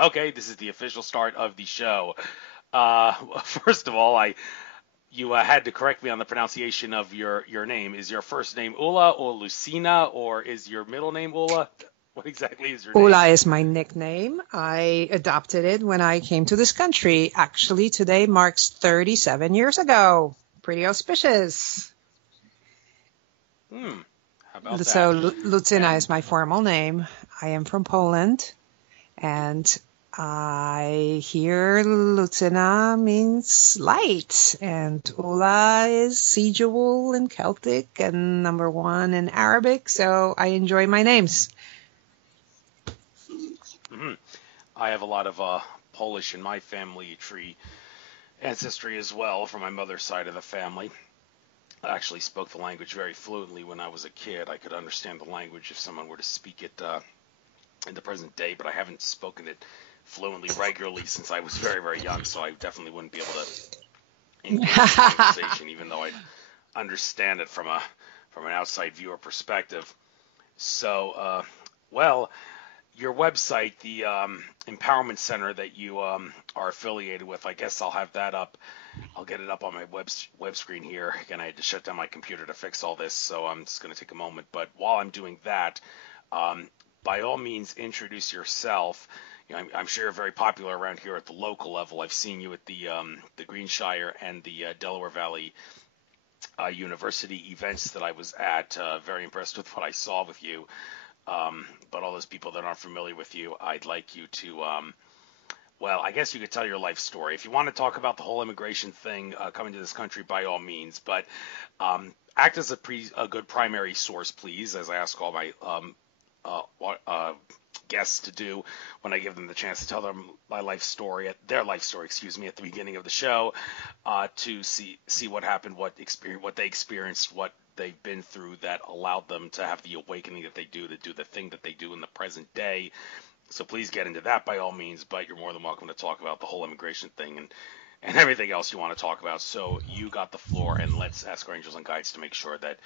Okay, this is the official start of the show. First of all, you had to correct me on the pronunciation of your name. Is your first name Ula or Lucina, or is your middle name Ula? What exactly is your name? Ula is my nickname. I adopted it when I came to this country. Actually, today marks 37 years ago. Pretty auspicious. Hmm. How about So, that? Lucyna And is my formal name. I am from Poland, and I hear Lucyna means light, and Ula is sea jewel in Celtic and number one in Arabic. So, I enjoy my names. mhm, I have a lot of Polish in my family tree ancestry as well, from my mother's side of the family. I actually spoke the language very fluently when I was a kid. I could understand the language if someone were to speak it in the present day, but I haven't spoken it fluently regularly since I was very, very young, so I definitely wouldn't be able to engage in conversation, even though I'd understand it from an outside viewer perspective. So, well, your website, the empowerment center that you are affiliated with, I guess I'll have that up. I'll get it up on my web screen here. Again, I had to shut down my computer to fix all this, so I'm just going to take a moment. But while I'm doing that, um, by all means, introduce yourself. I'm sure you're very popular around here at the local level. I've seen you at the Greenshire and the Delaware Valley University events that I was at. Very impressed with what I saw with you. But all those people that aren't familiar with you, I'd like you to, well, I guess you could tell your life story. If you want to talk about the whole immigration thing, coming to this country, by all means. But act as a good primary source, please, as I ask all my uh, guests to do when I give them the chance to tell them my life story, their life story, excuse me, at the beginning of the show, to see what happened, what they experienced, what they've been through that allowed them to have the awakening that they do, to do the thing that they do in the present day. So please get into that by all means, but you're more than welcome to talk about the whole immigration thing and everything else you want to talk about. So you got the floor, and let's ask our angels and guides to make sure that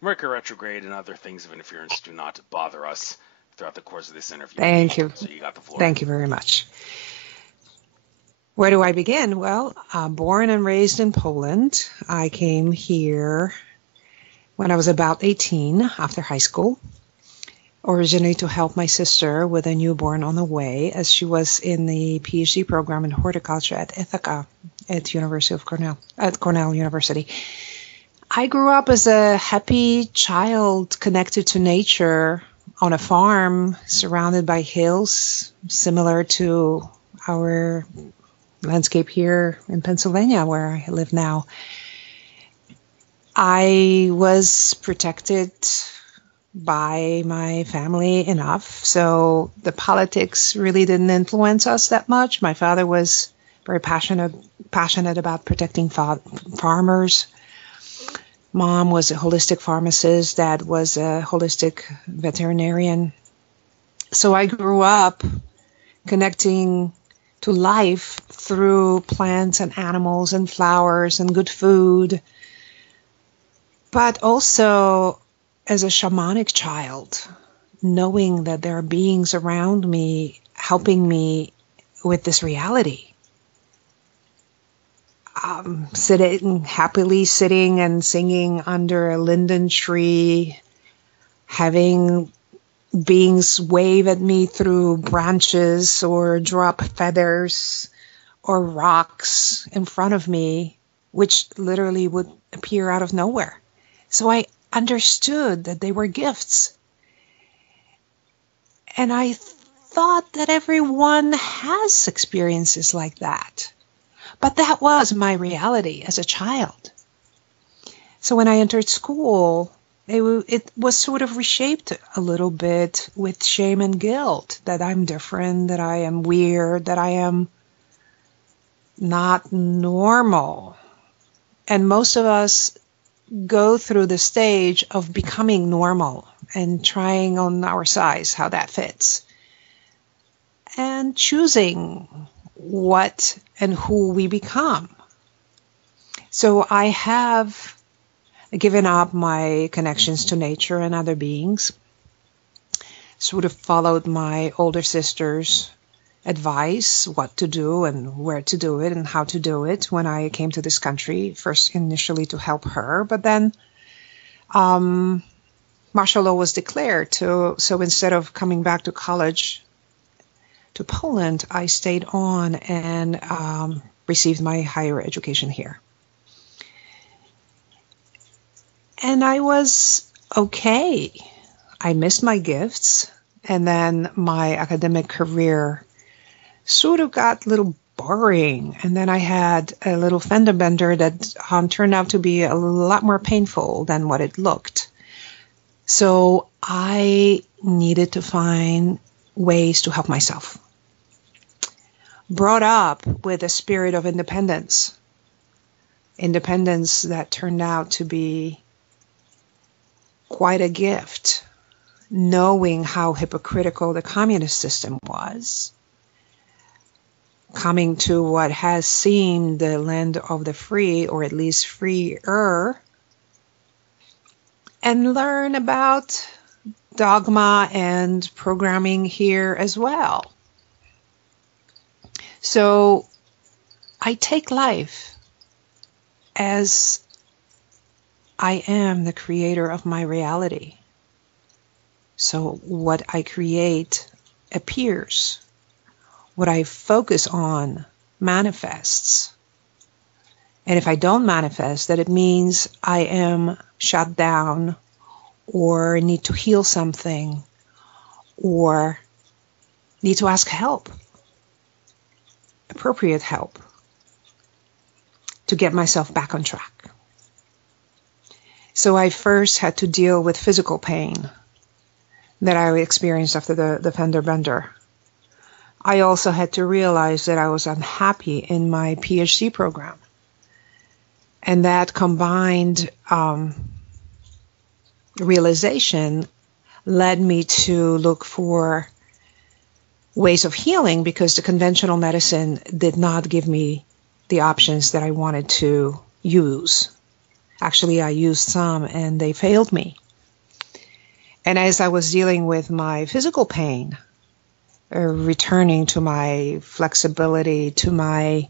Mercury retrograde and other things of interference do not bother us throughout the course of this interview. Thank you. So you got the floor. Thank you very much. Where do I begin? Well, born and raised in Poland. I came here when I was about 18 after high school, originally to help my sister with a newborn on the way, as she was in the PhD program in horticulture at Ithaca at University of Cornell, at Cornell University. I grew up as a happy child connected to nature on a farm surrounded by hills, similar to our landscape here in Pennsylvania, where I live now. I was protected by my family enough, so the politics really didn't influence us that much. My father was very passionate about protecting farmers. Mom was a holistic pharmacist. Dad was a holistic veterinarian. So I grew up connecting to life through plants and animals and flowers and good food, but also as a shamanic child, knowing that there are beings around me helping me with this reality. Happily sitting and singing under a linden tree, having beings wave at me through branches or drop feathers or rocks in front of me, which literally would appear out of nowhere. So I understood that they were gifts. And I thought that everyone has experiences like that. But that was my reality as a child. So when I entered school, it was sort of reshaped a little bit with shame and guilt that I'm different, that I am weird, that I am not normal. And most of us go through the stage of becoming normal and trying on our size how that fits and choosing what and who we become. So I have given up my connections to nature and other beings, sort of followed my older sisters advice what to do and where to do it and how to do it when I came to this country, first initially to help her, but then martial law was declared. So instead of coming back to college to Poland, I stayed on and received my higher education here. And I was okay. I missed my gifts, and then my academic career sort of got a little boring. And then I had a little fender bender that turned out to be a lot more painful than what it looked. So I needed to find ways to help myself. Brought up with a spirit of independence that turned out to be quite a gift, knowing how hypocritical the communist system was, coming to what has seemed the land of the free, or at least freer, and learn about dogma and programming here as well. So I take life as I am the creator of my reality. So what I create appears. What I focus on manifests. And if I don't manifest, that it means I am shut down or need to heal something or need to ask help, appropriate help, to get myself back on track. So I first had to deal with physical pain that I experienced after the fender bender. I also had to realize that I was unhappy in my PhD program. And that combined realization led me to look for ways of healing, because the conventional medicine did not give me the options that I wanted to use. Actually, I used some and they failed me. And as I was dealing with my physical pain, returning to my flexibility, to my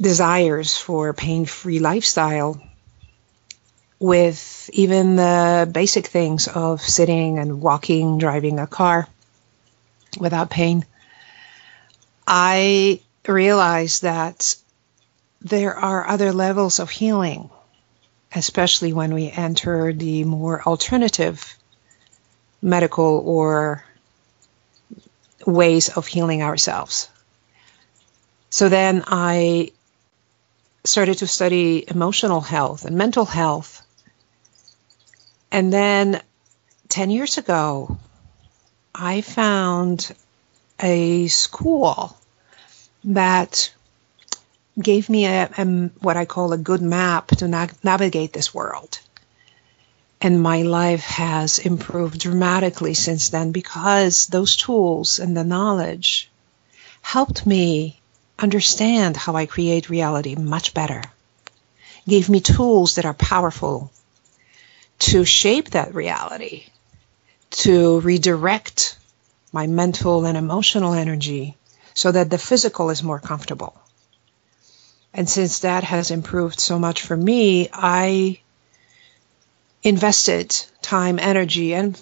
desires for a pain-free lifestyle, with even the basic things of sitting and walking, driving a car without pain, I realized that there are other levels of healing, especially when we enter the more alternative medical or ways of healing ourselves. So then I started to study emotional health and mental health. And then 10 years ago, I found a school that gave me what I call a good map to navigate this world. And my life has improved dramatically since then, because those tools and the knowledge helped me understand how I create reality much better. Gave me tools that are powerful to shape that reality, to redirect my mental and emotional energy so that the physical is more comfortable. And since that has improved so much for me, I invested time, energy, and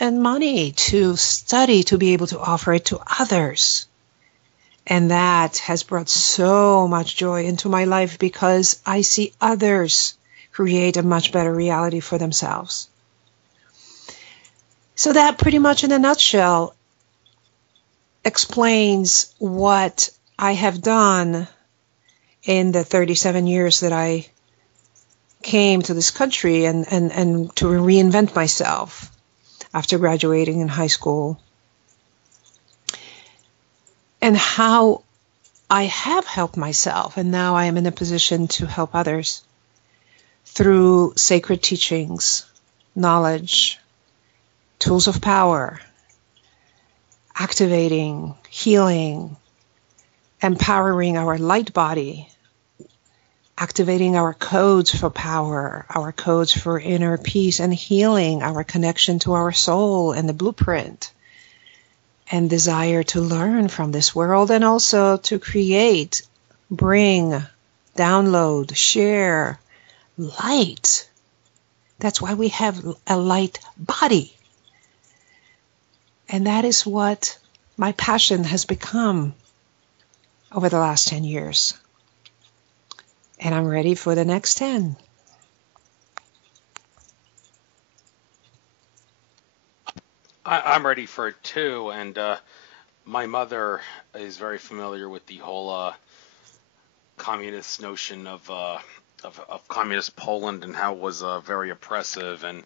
money to study, to be able to offer it to others. And that has brought so much joy into my life, because I see others create a much better reality for themselves. So that pretty much in a nutshell explains what I have done in the 37 years that I came to this country and to reinvent myself after graduating in high school. And how I have helped myself, and now I am in a position to help others through sacred teachings, knowledge, tools of power, activating, healing, empowering our light body, activating our codes for power, our codes for inner peace, and healing our connection to our soul and the blueprint, and desire to learn from this world, and also to create, bring, download, share light. That's why we have a light body. And that is what my passion has become over the last 10 years. And I'm ready for the next 10. I'm ready for it too, and my mother is very familiar with the whole communist notion of communist Poland and how it was very oppressive and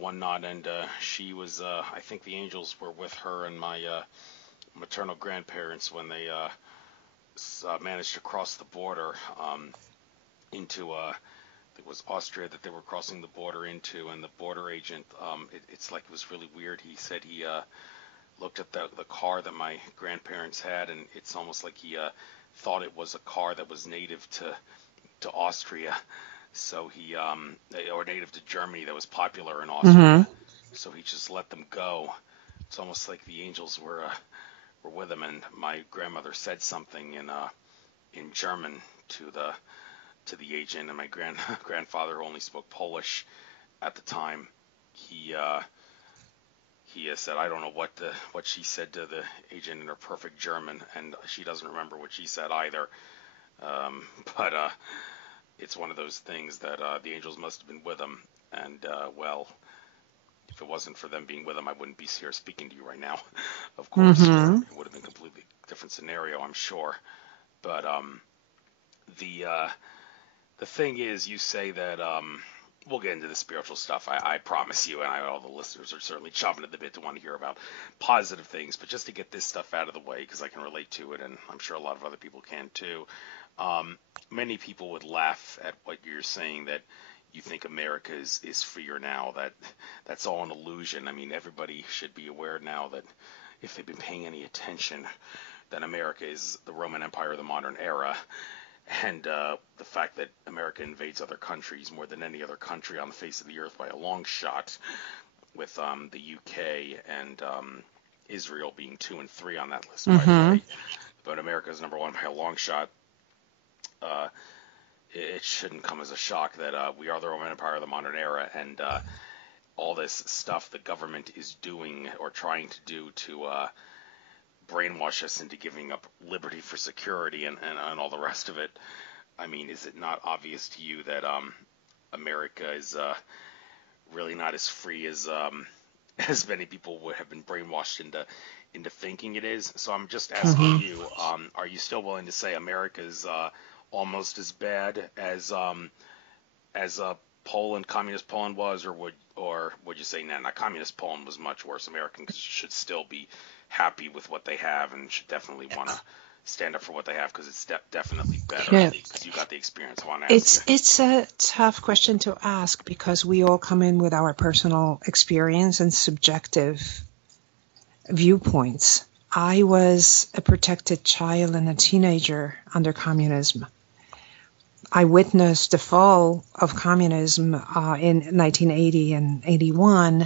whatnot. And she was, I think the angels were with her and my maternal grandparents when they managed to cross the border into it was Austria that they were crossing the border into, and the border agent, it's like it was really weird. He said he looked at the car that my grandparents had, and it's almost like he thought it was a car that was native to Austria, so he or native to Germany that was popular in Austria. So he just let them go. It's almost like the angels were with him, and my grandmother said something in German to the agent, and my grandfather only spoke Polish at the time. He said, I don't know what she said to the agent in her perfect German, and she doesn't remember what she said either. But it's one of those things that the angels must have been with him, and well, if it wasn't for them being with him, I wouldn't be here speaking to you right now, of course. Or it would have been a completely different scenario, I'm sure. But the thing is, you say that we'll get into the spiritual stuff. I promise you, and all the listeners are certainly chomping at the bit to want to hear about positive things. But just to get this stuff out of the way, because I can relate to it, and I'm sure a lot of other people can too. Many people would laugh at what you're saying, that you think America is freer now. That's all an illusion. I mean, everybody should be aware now that if they've been paying any attention, that America is the Roman Empire of the modern era. And the fact that America invades other countries more than any other country on the face of the earth by a long shot, with the UK and Israel being 2 and 3 on that list, by the way. But America is number 1 by a long shot. It shouldn't come as a shock that we are the Roman Empire of the modern era, and all this stuff the government is doing or trying to do to brainwash us into giving up liberty for security and all the rest of it. I mean, is it not obvious to you that America is really not as free as many people would have been brainwashed into thinking it is? So I'm just asking you, are you still willing to say America is almost as bad as Poland, communist Poland was, or would you say, nah, communist Poland was much worse? Americans should still be happy with what they have and should definitely want to stand up for what they have, because it's definitely better, because you got the experience. I want to ask you. It's a tough question to ask, because we all come in with our personal experience and subjective viewpoints. I was a protected child and a teenager under communism. I witnessed the fall of communism in 1980 and 81,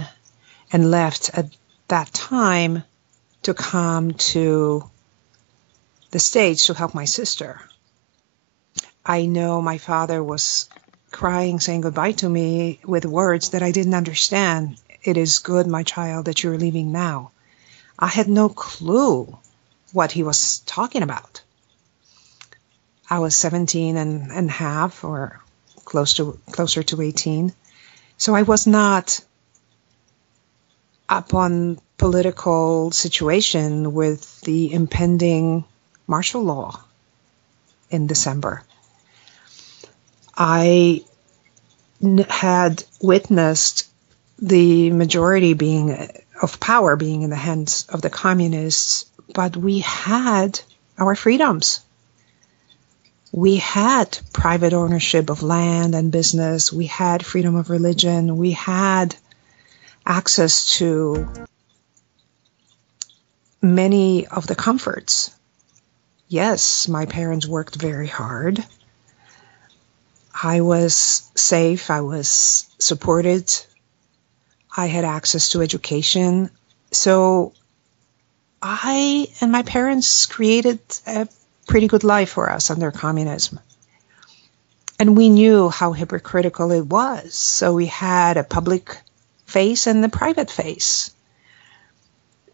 and left at that time to come to the States to help my sister. I know my father was crying, saying goodbye to me with words that I didn't understand. It is good, my child, that you're leaving now. I had no clue what he was talking about. I was 17 and a half, or closer to 18. So I was not up on political situation with the impending martial law in December. I had witnessed the majority of power being in the hands of the communists, but we had our freedoms. We had private ownership of land and business. We had freedom of religion. We had access to many of the comforts. Yes, my parents worked very hard. I was safe. I was supported. I had access to education. So I and my parents created a pretty good life for us under communism. And we knew how hypocritical it was. So we had a public face and a private face.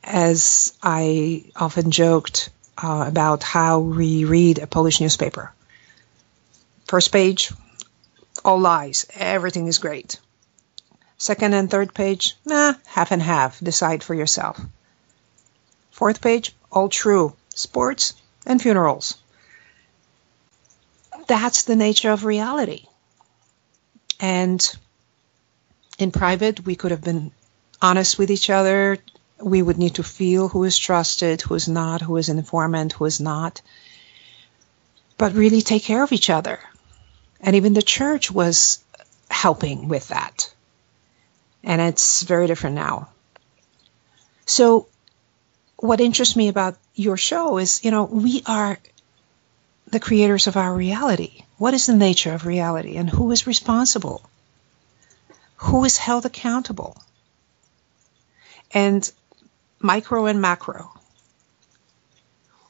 As I often joked about how we read a Polish newspaper. First page, all lies. Everything is great. Second and third page, half and half. Decide for yourself. Fourth page, all true. Sports and funerals. That's the nature of reality. And in private, we could have been honest with each other. We would need to feel who is trusted, who is not, who is an informant, who is not. But really take care of each other. And even the church was helping with that. And it's very different now. So what interests me about your show is, we are the creators of our reality. What is the nature of reality and who is responsible? Who is held accountable? And micro and macro.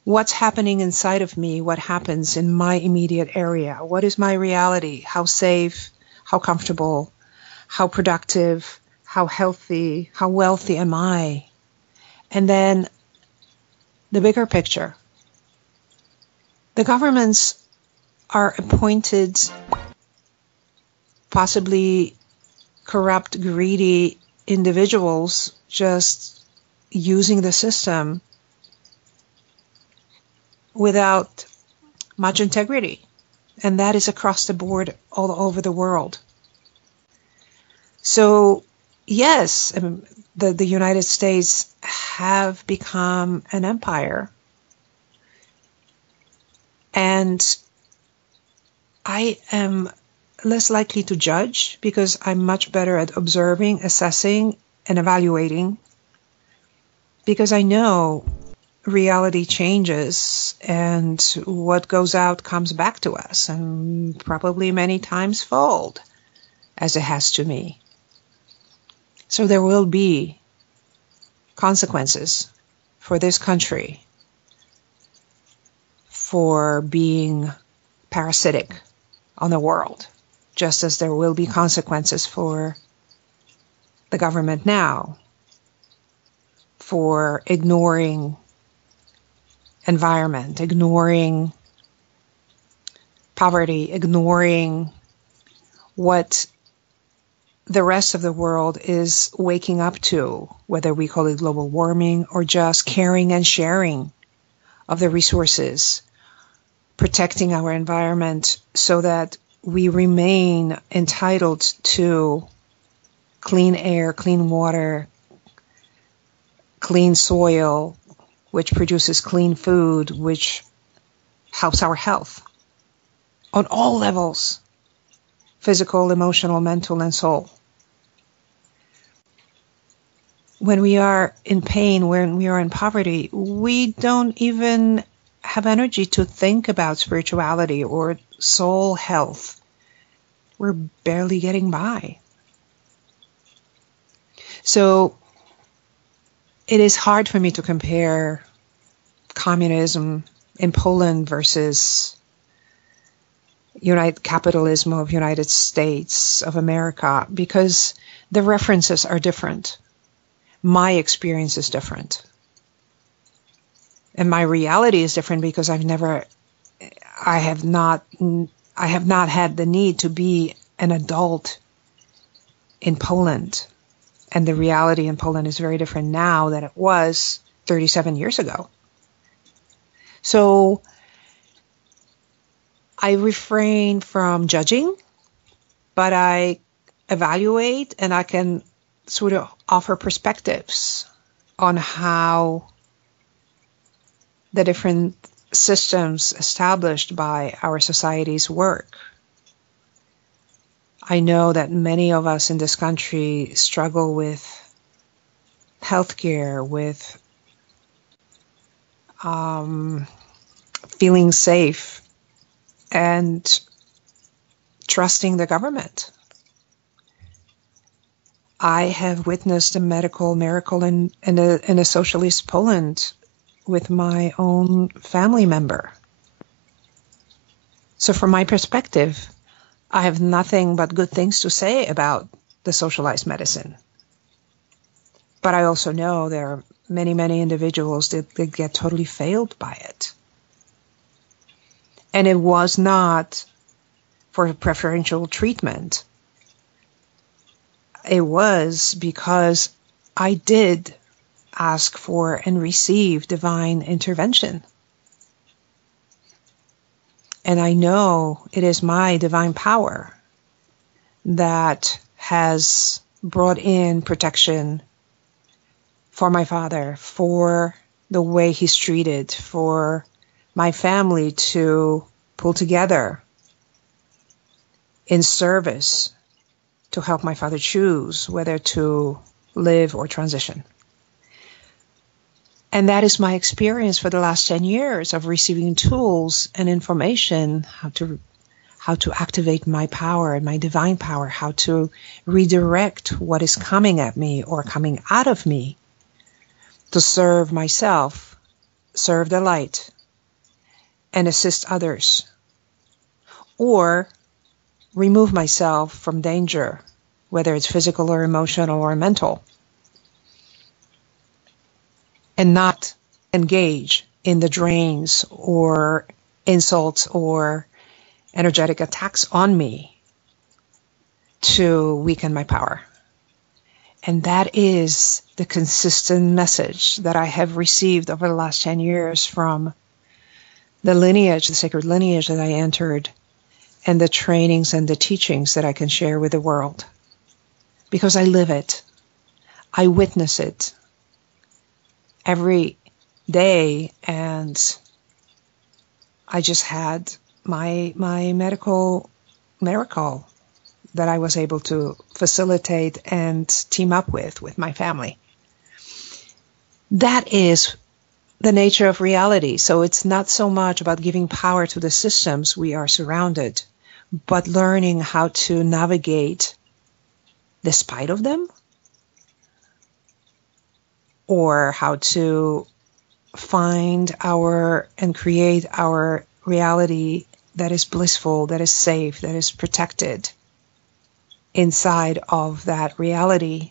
What's happening inside of me? What happens in my immediate area? What is my reality? How safe? How comfortable? How productive? How healthy? How wealthy am I? And then the bigger picture. The governments are appointed, possibly corrupt, greedy individuals just using the system without much integrity. And that is across the board all over the world. So, yes, the United States have become an empire. And I am less likely to judge because I'm much better at observing, assessing, and evaluating. Because I know reality changes and what goes out comes back to us, and probably many times fold, as it has to me. So there will be consequences for this country for being parasitic on the world, just as there will be consequences for the government now for ignoring environment, ignoring poverty, ignoring what the rest of the world is waking up to, whether we call it global warming or just caring and sharing of the resources, protecting our environment so that we remain entitled to clean air, clean water, clean soil, which produces clean food, which helps our health on all levels, physical, emotional, mental, and soul. When we are in pain, when we are in poverty, we don't even have energy to think about spirituality or soul health. We're barely getting by. So it is hard for me to compare communism in Poland versus capitalism of United States of America because the references are different. My experience is different. And my reality is different because I have not had the need to be an adult in Poland. And the reality in Poland is very different now than it was 37 years ago. So I refrain from judging, but I evaluate and I can sort of offer perspectives on how the different systems established by our societies work. I know that many of us in this country struggle with healthcare, with feeling safe and trusting the government. I have witnessed a medical miracle in a socialist Poland with my own family member. So from my perspective, I have nothing but good things to say about the socialized medicine. But I also know there are many, many individuals that get totally failed by it. And it was not for preferential treatment. It was because I did ask for and receive divine intervention. And I know it is my divine power that has brought in protection for my father, for the way he's treated, for my family to pull together in service to help my father choose whether to live or transition. And that is my experience for the last 10 years of receiving tools and information, how to activate my power and my divine power, how to redirect what is coming at me or coming out of me to serve myself, serve the light, and assist others, or remove myself from danger, whether it's physical or emotional or mental, and not engage in the drains or insults or energetic attacks on me to weaken my power. And that is the consistent message that I have received over the last 10 years from the lineage, the sacred lineage that I entered, and the trainings and the teachings that I can share with the world. Because I live it. I witness it every day, and I just had my medical miracle that I was able to facilitate and team up with my family. That is the nature of reality. So it's not so much about giving power to the systems we are surrounded, but learning how to navigate despite of them, or how to find and create our reality that is blissful, that is safe, that is protected inside of that reality,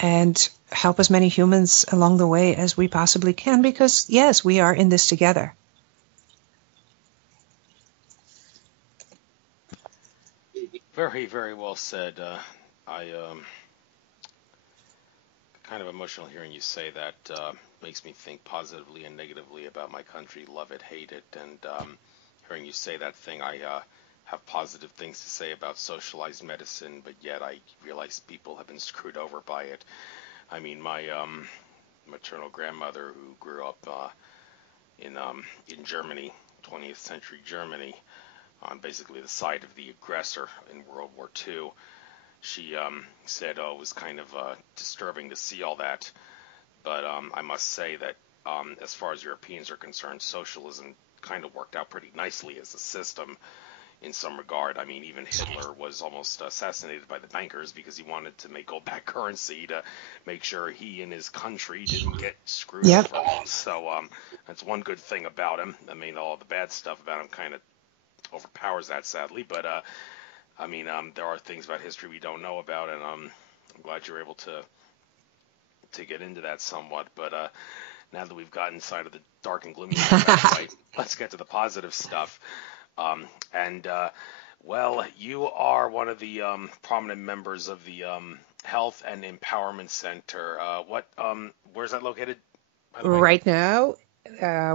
and help as many humans along the way as we possibly can, because yes, we are in this together. Very, very well said. I kind of emotional hearing you say that. Makes me think positively and negatively about my country, love it, hate it, and hearing you say that thing, I have positive things to say about socialized medicine, but yet I realize people have been screwed over by it. I mean, my maternal grandmother, who grew up in Germany, 20th century Germany, on basically the side of the aggressor in World War II, she said, "Oh, it was kind of disturbing to see all that." But I must say that as far as Europeans are concerned, socialism kind of worked out pretty nicely as a system in some regard. I mean, even Hitler was almost assassinated by the bankers because he wanted to make gold-backed currency to make sure he and his country didn't get screwed Yep. over. So that's one good thing about him. I mean, all the bad stuff about him kind of overpowers that, sadly. But I mean, there are things about history we don't know about, and I'm glad you're able to get into that somewhat. But now that we've got inside of the dark and gloomy stuff, right, let's get to the positive stuff. Well, you are one of the prominent members of the Health and Empowerment Center. Where's that located, by the way? Right now,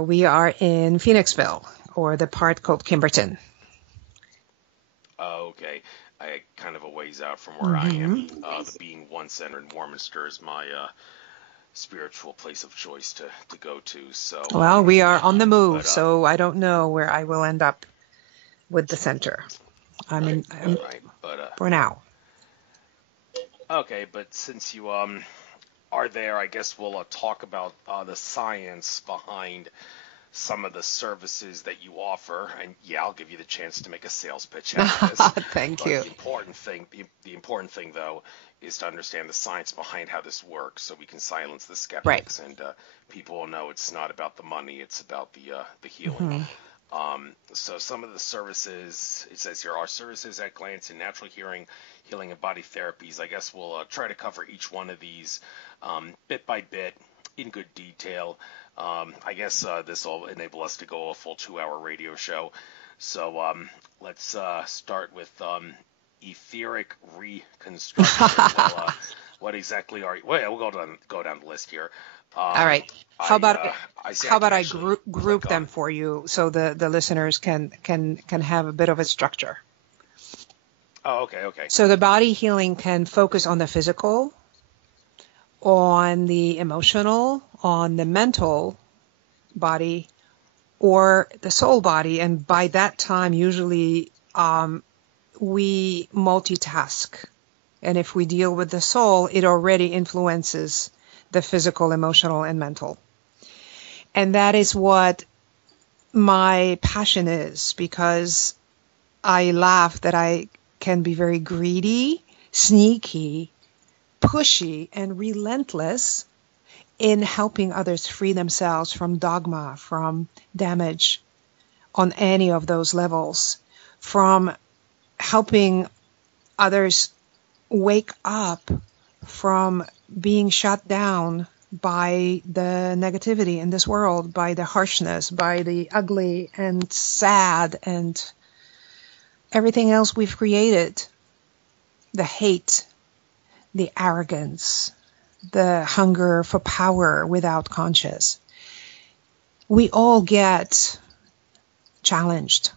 we are in Phoenixville, or the part called Kimberton. Okay. I kind of a ways out from where I am. The Being One Center in Warminster is my spiritual place of choice to go to. So Well, we are on the move, but, so I don't know where I will end up with the center. I'm right, but for now. okay, but since you are there, I guess we'll talk about the science behind some of the services that you offer. And yeah, I'll give you the chance to make a sales pitch after this. Thank But you. the important thing though, is to understand the science behind how this works, so we can silence the Right. skeptics, and people will know it's not about the money, it's about the healing. Hmm. So some of the services, it says here, are services at glance in natural healing and body therapies. I guess we'll try to cover each one of these bit by bit in good detail. I guess this will enable us to go a full 2-hour radio show. So let's start with Etheric Reconstruction. Well, what exactly are you? Well, we'll go down the list here. All right. How about how about I group click them for you so the listeners can have a bit of a structure. Oh, okay. So the body healing can focus on the physical, on the emotional, on the mental body, or the soul body. And by that time, usually we multitask. And if we deal with the soul, it already influences the physical, emotional, and mental. And that is what my passion is, because I laugh that I can be very greedy, sneaky, pushy, and relentless in helping others free themselves from dogma, from damage on any of those levels, from helping others wake up from being shut down by the negativity in this world, by the harshness, by the ugly and sad and everything else we've created, the hate, the arrogance, the hunger for power without conscience. We all get challenged.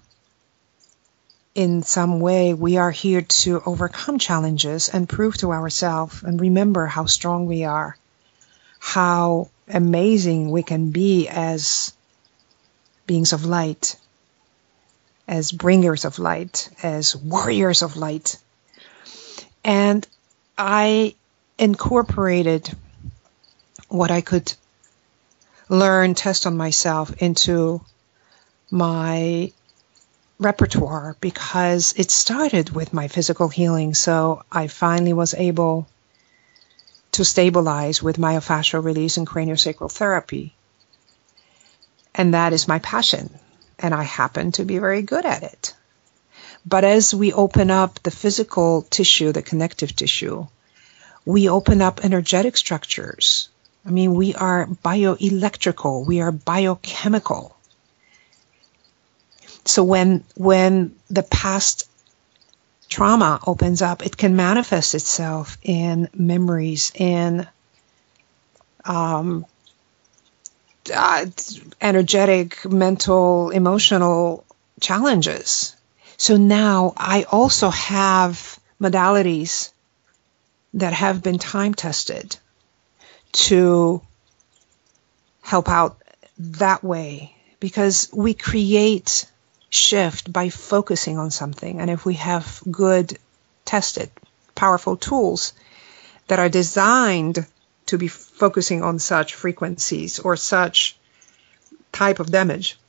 In some way, we are here to overcome challenges and prove to ourselves and remember how strong we are, how amazing we can be as beings of light, as bringers of light, as warriors of light. And I incorporated what I could learn, test on myself into my repertoire, because it started with my physical healing. So I finally was able to stabilize with myofascial release and craniosacral therapy. And that is my passion. And I happen to be very good at it. But as we open up the physical tissue, the connective tissue, we open up energetic structures. I mean, we are bioelectrical, we are biochemical. So when the past trauma opens up, it can manifest itself in memories, in energetic, mental, emotional challenges. So now I also have modalities that have been time tested to help out that way, because we create shift by focusing on something. And if we have good, tested, powerful tools that are designed to be focusing on such frequencies or such type of damage,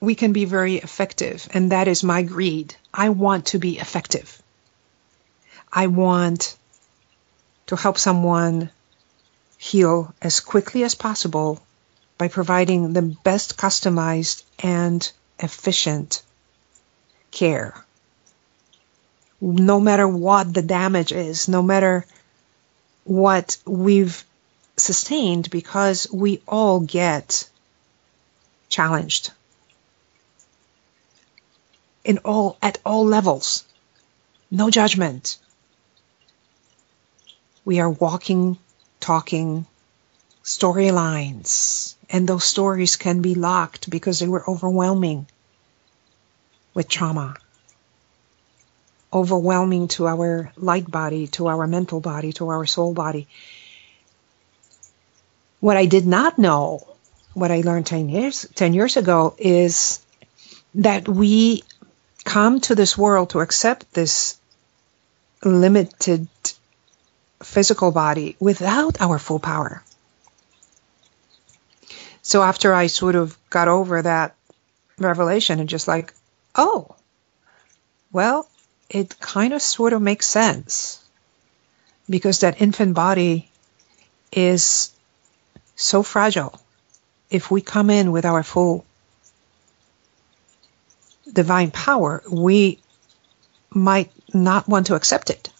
we can be very effective. And that is my greed. I want to be effective. I want to help someone heal as quickly as possible by providing the best customized and efficient care. No matter what the damage is, no matter what we've sustained, because we all get challenged at all levels. No judgment. We are walking, talking storylines, and those stories can be locked because they were overwhelming with trauma, overwhelming to our light body, to our mental body, to our soul body. What I did not know, what I learned 10 years ago, is that we come to this world to accept this limited physical body without our full power. So after I sort of got over that revelation and just like, oh, well, it kind of sort of makes sense, because that infant body is so fragile. If we come in with our full divine power, we might not want to accept it.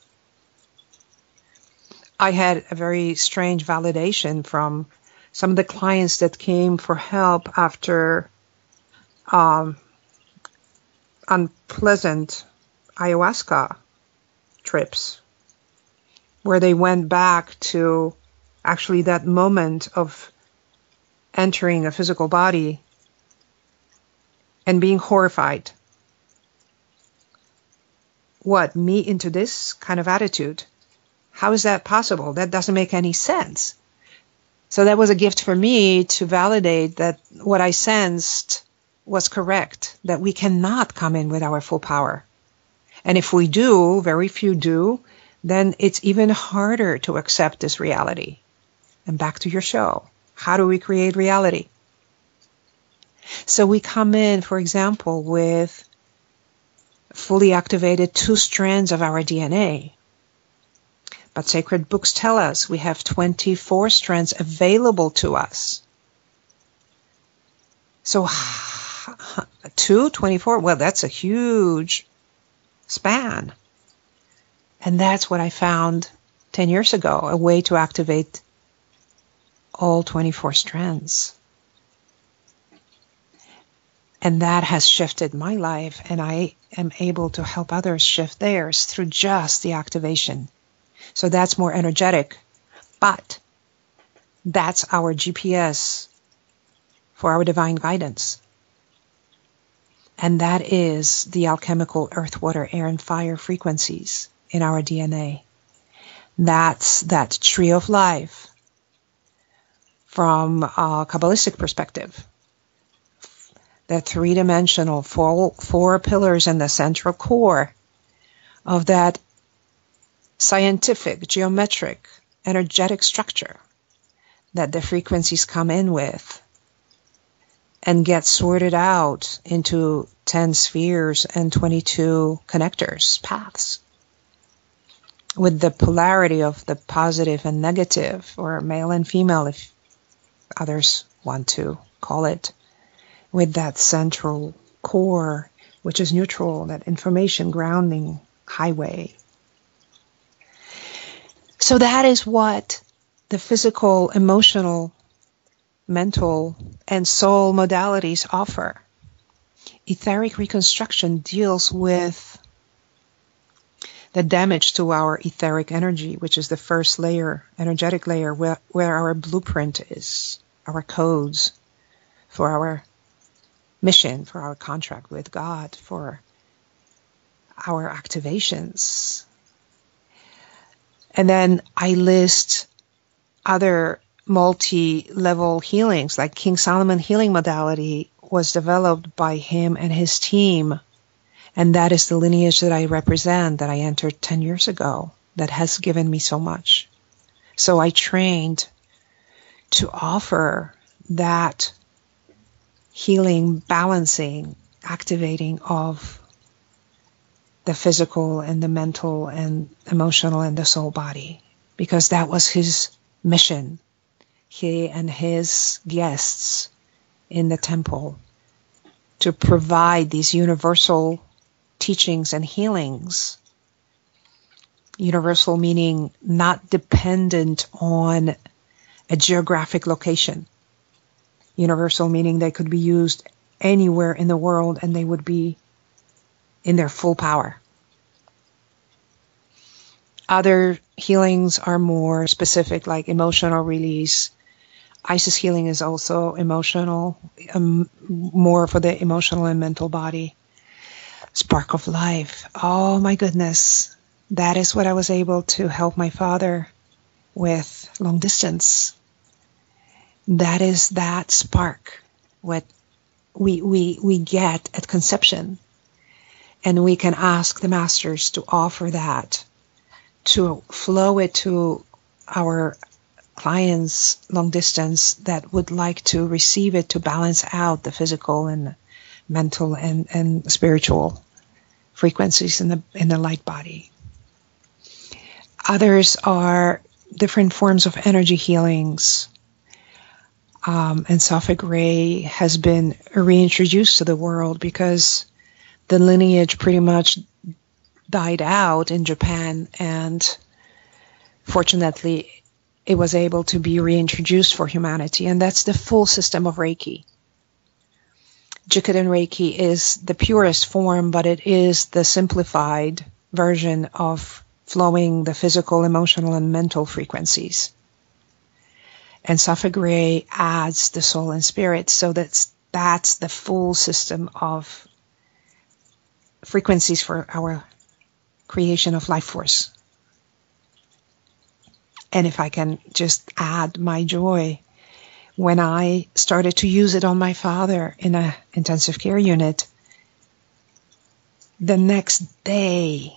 I had a very strange validation from some of the clients that came for help after unpleasant ayahuasca trips, where they went back to actually that moment of entering a physical body and being horrified. What, me into this kind of attitude? How is that possible? That doesn't make any sense. So that was a gift for me to validate that what I sensed was correct, that we cannot come in with our full power. And if we do, very few do, then it's even harder to accept this reality. And back to your show. How do we create reality? So we come in, for example, with fully activated 2 strands of our DNA. But sacred books tell us we have 24 strands available to us. So 24, well, that's a huge span. And that's what I found 10 years ago, a way to activate all 24 strands. And that has shifted my life, and I am able to help others shift theirs through just the activation. So that's more energetic, but that's our GPS for our divine guidance. And that is the alchemical earth, water, air, and fire frequencies in our DNA. That's that tree of life from a Kabbalistic perspective. The 3-dimensional, 4 pillars in the central core of that scientific, geometric, energetic structure that the frequencies come in with and get sorted out into 10 spheres and 22 connectors, paths, with the polarity of the positive and negative, or male and female, if others want to call it, with that central core, which is neutral, that information grounding highway. So that is what the physical, emotional, mental, and soul modalities offer. Etheric Reconstruction deals with the damage to our etheric energy, which is the first layer, energetic layer, where our blueprint is, our codes for our mission, for our contract with God, for our activations. And then I list other multi-level healings, like King Solomon healing modality was developed by him and his team. And that is the lineage that I represent, that I entered 10 years ago, that has given me so much. So I trained to offer that healing, balancing, activating of the physical and the mental and emotional and the soul body, because that was his mission. He and his guests in the temple, to provide these universal teachings and healings. Universal meaning not dependent on a geographic location. Universal meaning they could be used anywhere in the world and they would be in their full power. Other healings are more specific, like emotional release. Isis healing is also emotional, more for the emotional and mental body. Spark of life. Oh my goodness. That is what I was able to help my father with long distance. That is that spark, what we get at conception. And we can ask the masters to offer that, to flow it to our clients long distance that would like to receive it to balance out the physical and mental and spiritual frequencies in the light body. Others are different forms of energy healings. And Sophic Ray has been reintroduced to the world because the lineage pretty much died out in Japan, and fortunately it was able to be reintroduced for humanity, and that's the full system of Reiki. Jikiden Reiki is the purest form, but it is the simplified version of flowing the physical, emotional, and mental frequencies. And Sophic Ray adds the soul and spirit, so that's the full system of frequencies for our creation of life force. And if I can just add my joy, when I started to use it on my father in an intensive care unit, the next day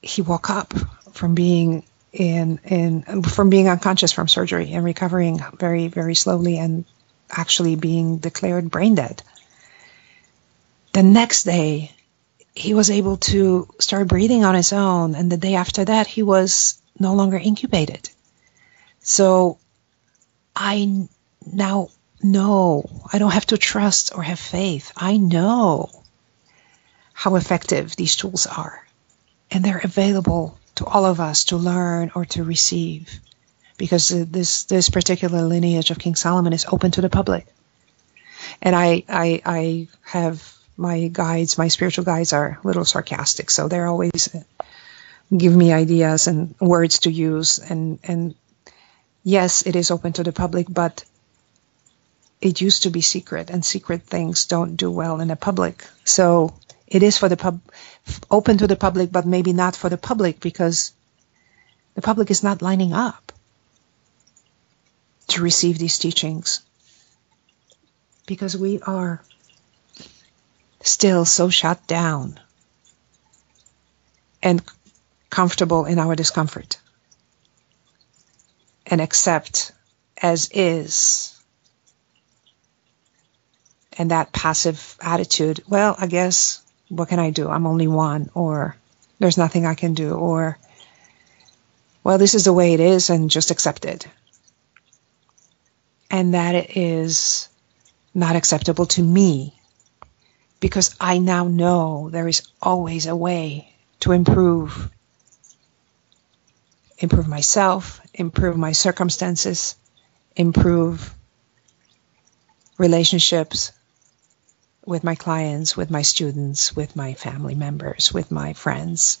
he woke up from being from being unconscious from surgery and recovering very, very slowly and actually being declared brain dead. The next day, he was able to start breathing on his own, and the day after that, he was no longer incubated. So I now know, I don't have to trust or have faith. I know how effective these tools are, and they're available to all of us to learn or to receive, because this particular lineage of King Solomon is open to the public. And I have my guides, my spiritual guides are a little sarcastic, so they're always give me ideas and words to use. And yes, it is open to the public, but it used to be secret, and secret things don't do well in the public. So it is for the open to the public, but maybe not for the public, because the public is not lining up to receive these teachings, because we are still so shut down and comfortable in our discomfort and accept as is. And that passive attitude, well, I guess, what can I do? I'm only one, or there's nothing I can do, or, well, this is the way it is and just accept it. And that it is not acceptable to me, because I now know there is always a way to improve myself, improve my circumstances, improve relationships with my clients, with my students, with my family members, with my friends.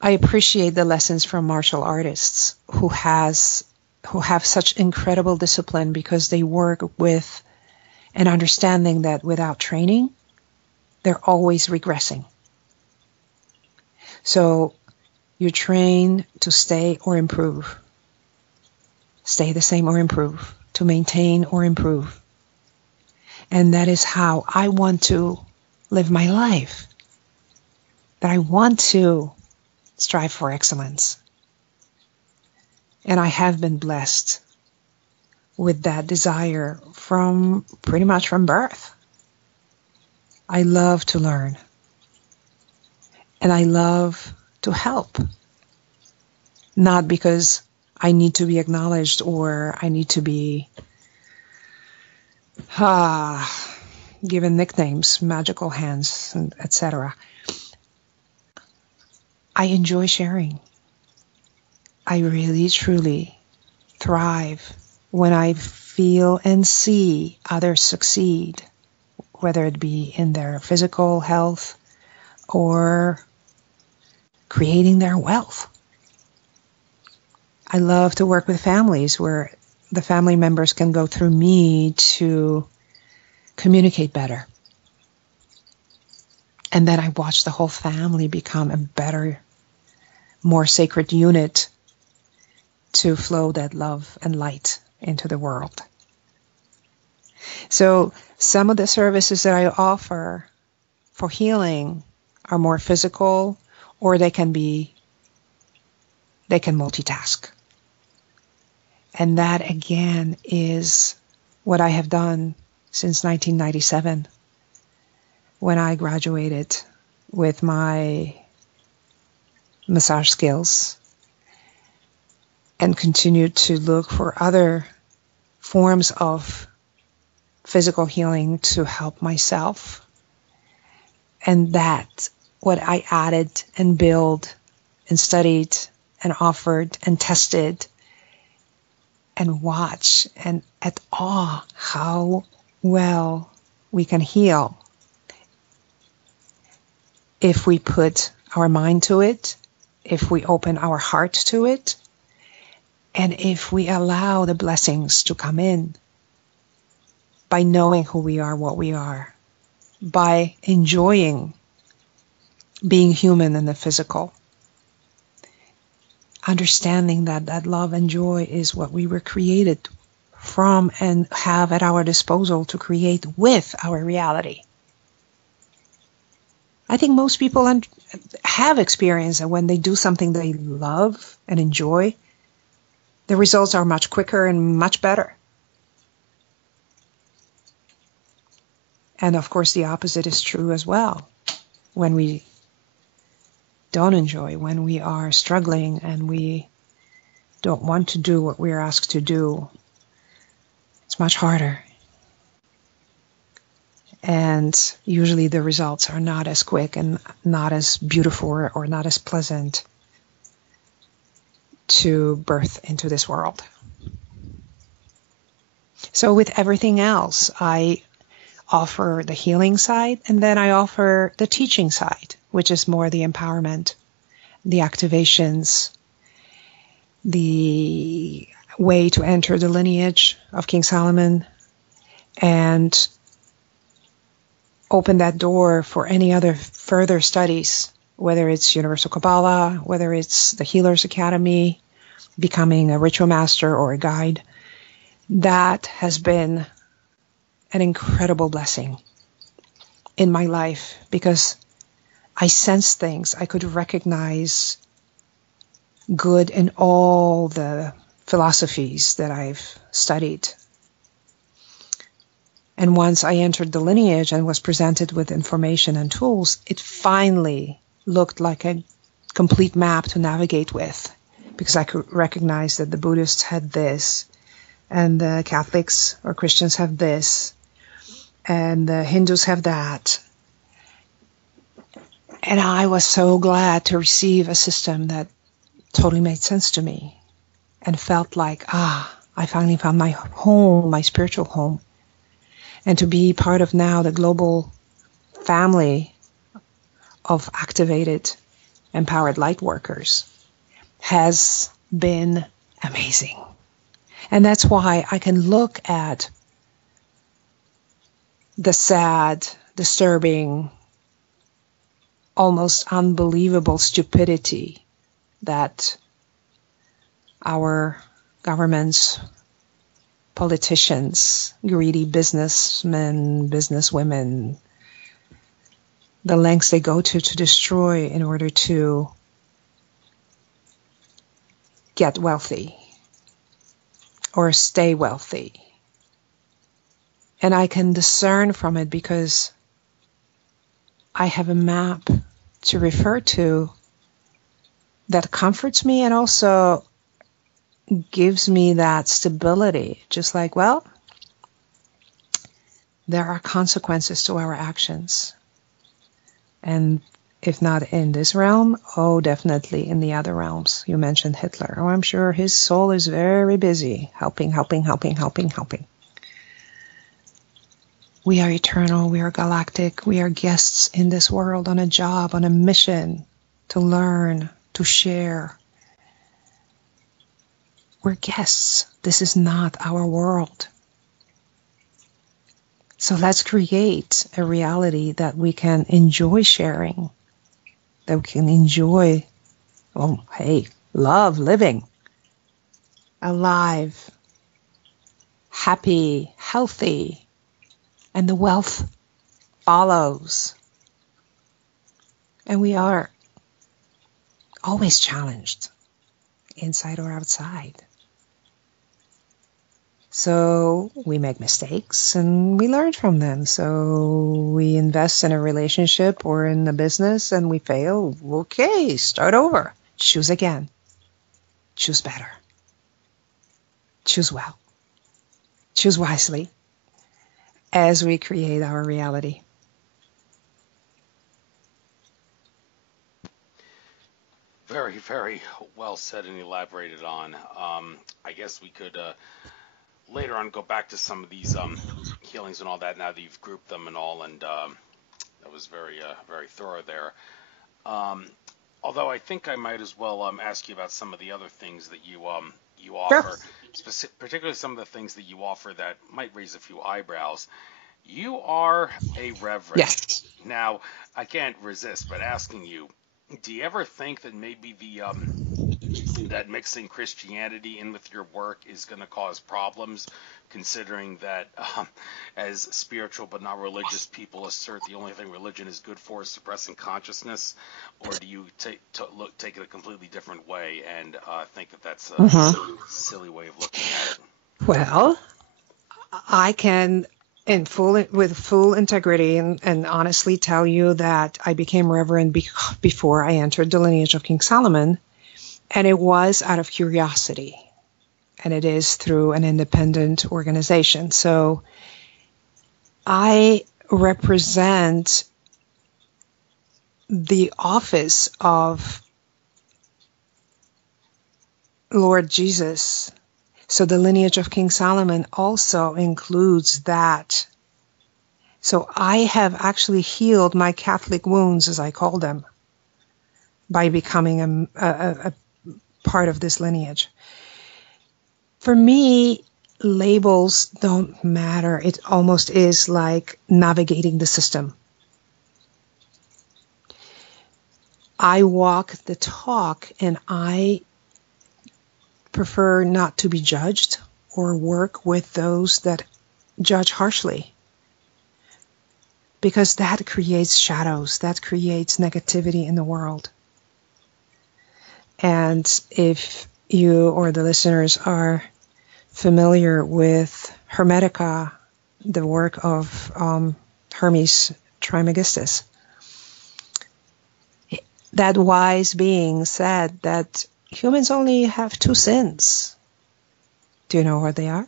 I appreciate the lessons from martial artists who have such incredible discipline, because they work with an understanding that without training, they're always regressing. So you train to stay or improve, stay the same or improve, to maintain or improve. And that is how I want to live my life, that I want to strive for excellence. And I have been blessed with that desire from pretty much from birth. I love to learn, and I love to help, not because I need to be acknowledged or I need to be given nicknames, magical hands, and etc. I enjoy sharing. I really, truly thrive when I feel and see others succeed, whether it be in their physical health or creating their wealth. I love to work with families where the family members can go through me to communicate better. And then I watch the whole family become a better, more sacred unit to flow that love and light into the world. So some of the services that I offer for healing are more physical, or they can multitask. And that again is what I have done since 1997 when I graduated with my massage skills and continued to look for other forms of physical healing to help myself. And that's what I added and built and studied and offered and tested and watched and at awe how well we can heal if we put our mind to it, if we open our heart to it, and if we allow the blessings to come in by knowing who we are, what we are, by enjoying being human in the physical, understanding that love and joy is what we were created from and have at our disposal to create with our reality. I think most people have experienced that when they do something they love and enjoy, the results are much quicker and much better. And of course, the opposite is true as well. When we don't enjoy, when we are struggling and we don't want to do what we are asked to do, it's much harder. And usually the results are not as quick and not as beautiful or not as pleasant to birth into this world. So with everything else, I offer the healing side, and then I offer the teaching side, which is more the empowerment, the activations, the way to enter the lineage of King Solomon, and open that door for any other further studies, whether it's Universal Kabbalah, whether it's the Healers Academy, becoming a ritual master or a guide. That has been an incredible blessing in my life because I sensed things. I could recognize good in all the philosophies that I've studied. And once I entered the lineage and was presented with information and tools, it finally looked like a complete map to navigate with, because I could recognize that the Buddhists had this, and the Catholics or Christians have this, and the Hindus have that. And I was so glad to receive a system that totally made sense to me and felt like, I finally found my home, my spiritual home. And to be part of now the global family of activated, empowered light workers has been amazing. And that's why I can look at the sad, disturbing, almost unbelievable stupidity that our governments, politicians, greedy businessmen, businesswomen, the lengths they go to destroy in order to get wealthy or stay wealthy. And I can discern from it because I have a map to refer to that comforts me and also gives me that stability. Just like, well, there are consequences to our actions. And if not in this realm, definitely in the other realms. You mentioned Hitler. I'm sure his soul is very busy helping. We are eternal, we are galactic, we are guests in this world on a job, on a mission to learn, to share. We're guests. This is not our world. So let's create a reality that we can enjoy sharing, that we can enjoy, love living, alive, happy, healthy, and the wealth follows. And we are always challenged, inside or outside. So we make mistakes and we learn from them. So we invest in a relationship or in a business and we fail. Okay, start over. Choose again. Choose better. Choose well. Choose wisely as we create our reality. Very, very well said and elaborated on. I guess we could later on go back to some of these healings and all that now that you've grouped them and all, and that was very, very thorough there. Um, Although I think I might as well ask you about some of the other things that you Sure. offer, particularly some of the things that you offer that might raise a few eyebrows. You are a reverend. Yes. Now, I can't resist but asking you, do you ever think that maybe the that mixing Christianity in with your work is going to cause problems, considering that as spiritual but not religious people assert the only thing religion is good for is suppressing consciousness, or do you take it a completely different way and think that that's a Mhm. silly way of looking at it? Well, I can, with full integrity and honestly tell you that I became Reverend before I entered the lineage of King Solomon, and it was out of curiosity, and it is through an independent organization. So I represent the office of Lord Jesus. So the lineage of King Solomon also includes that. So I have actually healed my Catholic wounds, as I call them, by becoming a part of this lineage. For me, labels don't matter. It almost is like navigating the system. I walk the talk, and I prefer not to be judged or work with those that judge harshly, because that creates shadows, that creates negativity in the world. And if you or the listeners are familiar with Hermetica, the work of Hermes Trismegistus, that wise being said that humans only have two sins. Do you know what they are?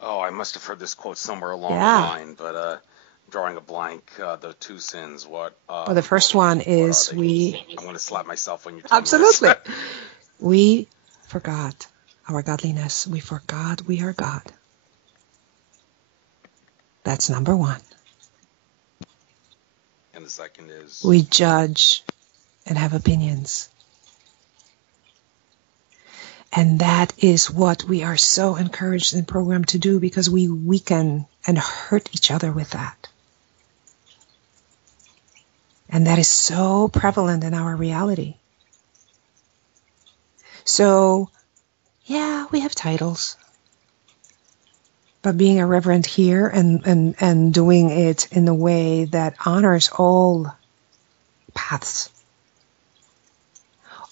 Oh, I must have heard this quote somewhere along the Yeah. line, but drawing a blank. The two sins. Well, the first one What are is they? we, I'm going to slap myself when you tell me this. absolutely, we forgot our godliness. We forgot we are God. That's number one. And the second is, We judge and have opinions. And that is what we are so encouraged and programmed to do, because we weaken and hurt each other with that. And that is so prevalent in our reality. So, yeah, we have titles. But being a reverend here and doing it in a way that honors all paths,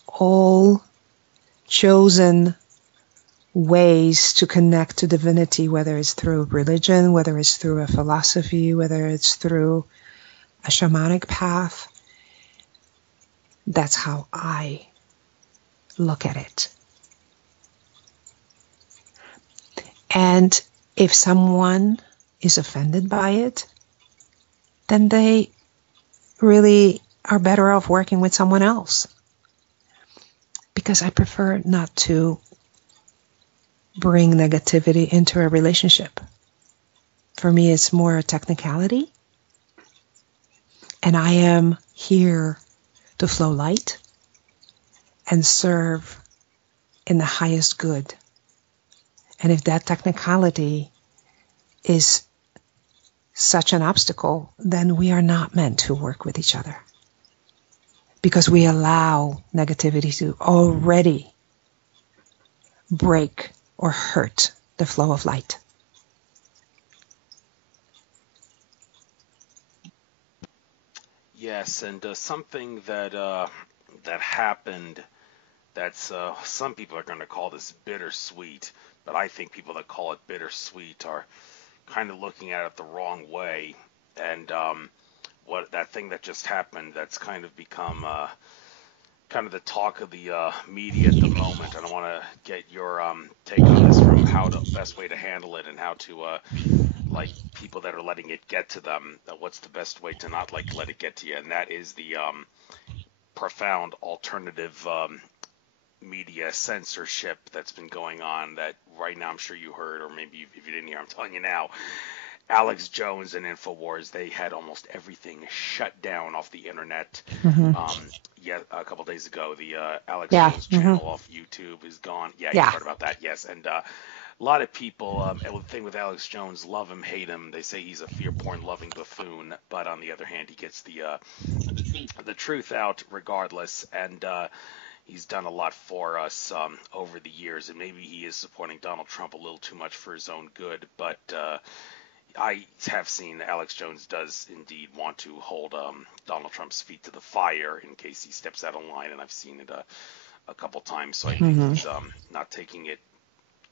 all chosen ways to connect to divinity, whether it's through religion, whether it's through a philosophy, whether it's through a shamanic path, that's how I look at it. And if someone is offended by it, then they really are better off working with someone else. Because I prefer not to bring negativity into a relationship. For me, it's more a technicality. And I am here to flow light and serve in the highest good. And if that technicality is such an obstacle, then we are not meant to work with each other. Because we allow negativity to already break or hurt the flow of light. yes, and something that that happened that's some people are going to call this bittersweet, but I think people that call it bittersweet are kind of looking at it the wrong way. And what that thing that just happened, that's kind of become kind of the talk of the media at the moment. And I want to get your take on this from how the best way to handle it and how to like people that are letting it get to them. What's the best way to not like let it get to you? And that is the profound alternative media censorship that's been going on. That right now I'm sure you heard, or maybe if you didn't hear, I'm telling you now. Alex Jones and Infowars, they had almost everything shut down off the internet. Mm-hmm. Yeah, a couple days ago, the Alex Yeah. Jones channel off YouTube is gone. Yeah, you Yeah. heard about that, yes. And a lot of people, and the thing with Alex Jones, love him, hate him. They say he's a fear porn loving buffoon, but on the other hand, he gets the truth out regardless. And he's done a lot for us over the years, and maybe he is supporting Donald Trump a little too much for his own good, but I have seen Alex Jones does indeed want to hold Donald Trump's feet to the fire in case he steps out of line, and I've seen it a couple times, so I think he's not taking it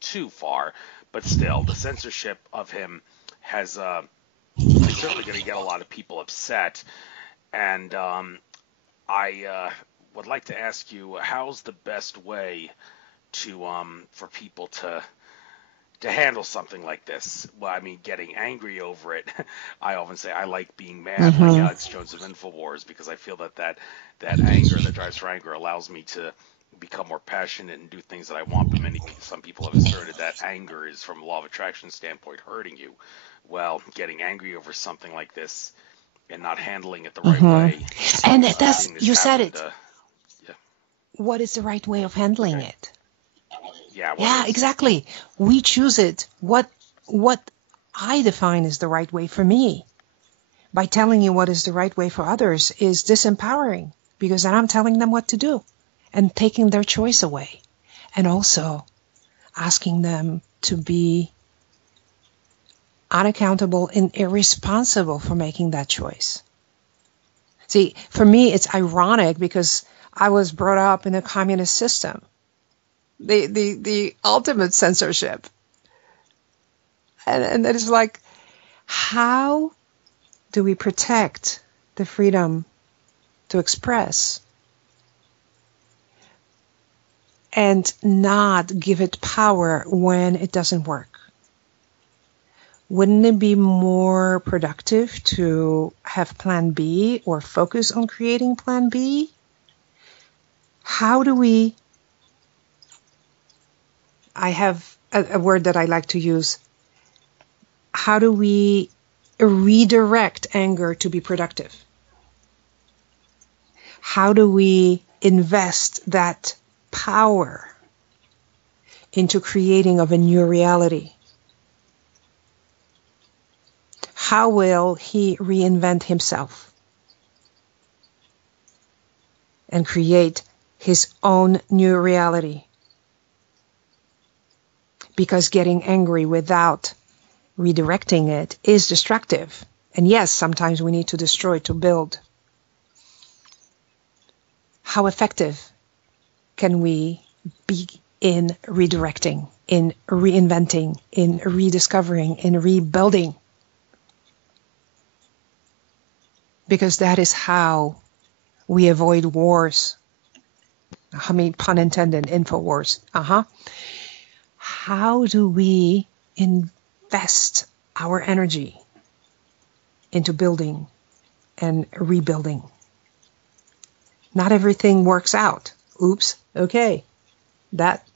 too far, but still, the censorship of him has is certainly going to get a lot of people upset, and I would like to ask you, how's the best way to for people to handle something like this? Well, I mean, getting angry over it. I often say I like being mad, like Alex Jones of Infowars, because I feel that anger, that drives for anger, allows me to become more passionate and do things that I want. But some people have asserted that anger is, from a law of attraction standpoint, hurting you. Well, getting angry over something like this and not handling it the right way. And that's, you said it. Yeah. What is the right way of handling it? Yeah, exactly. We choose it. What I define as the right way for me, by telling you what is the right way for others, is disempowering, because then I'm telling them what to do and taking their choice away, and also asking them to be unaccountable and irresponsible for making that choice. See, for me, it's ironic because I was brought up in a communist system. The ultimate censorship. And that is like, how do we protect the freedom to express and not give it power when it doesn't work? Wouldn't it be more productive to have plan B or focus on creating plan B? How do we... I have a word that I like to use. How do we redirect anger to be productive? How do we invest that power into creating of a new reality? How will he reinvent himself and create his own new reality? Because getting angry without redirecting it is destructive. And yes, sometimes we need to destroy to build. How effective can we be in redirecting, in reinventing, in rediscovering, in rebuilding? Because that is how we avoid wars. I mean, pun intended, InfoWars. How do we invest our energy into building and rebuilding? Not everything works out. Oops, okay. That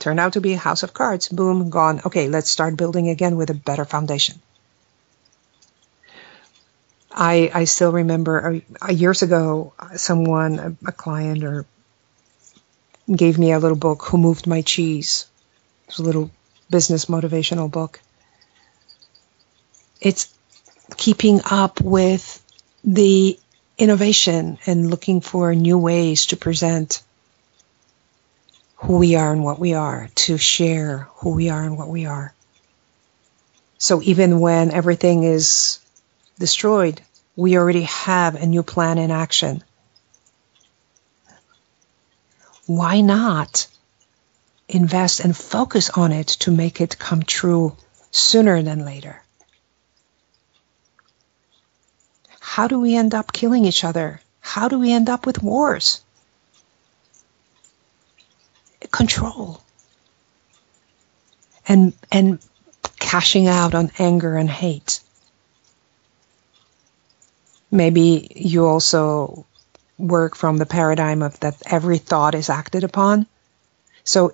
turned out to be a house of cards. Boom, gone. Okay, let's start building again with a better foundation. I still remember years ago, someone, a client, or gave me a little book, Who Moved My Cheese. It's a little business motivational book. It's keeping up with the innovation and looking for new ways to present who we are and what we are, to share who we are and what we are. So even when everything is destroyed, we already have a new plan in action. why not invest and focus on it to make it come true sooner than later? How do we end up killing each other? How do we end up with wars? Control. And cashing out on anger and hate. Maybe you also work from the paradigm of that every thought is acted upon. So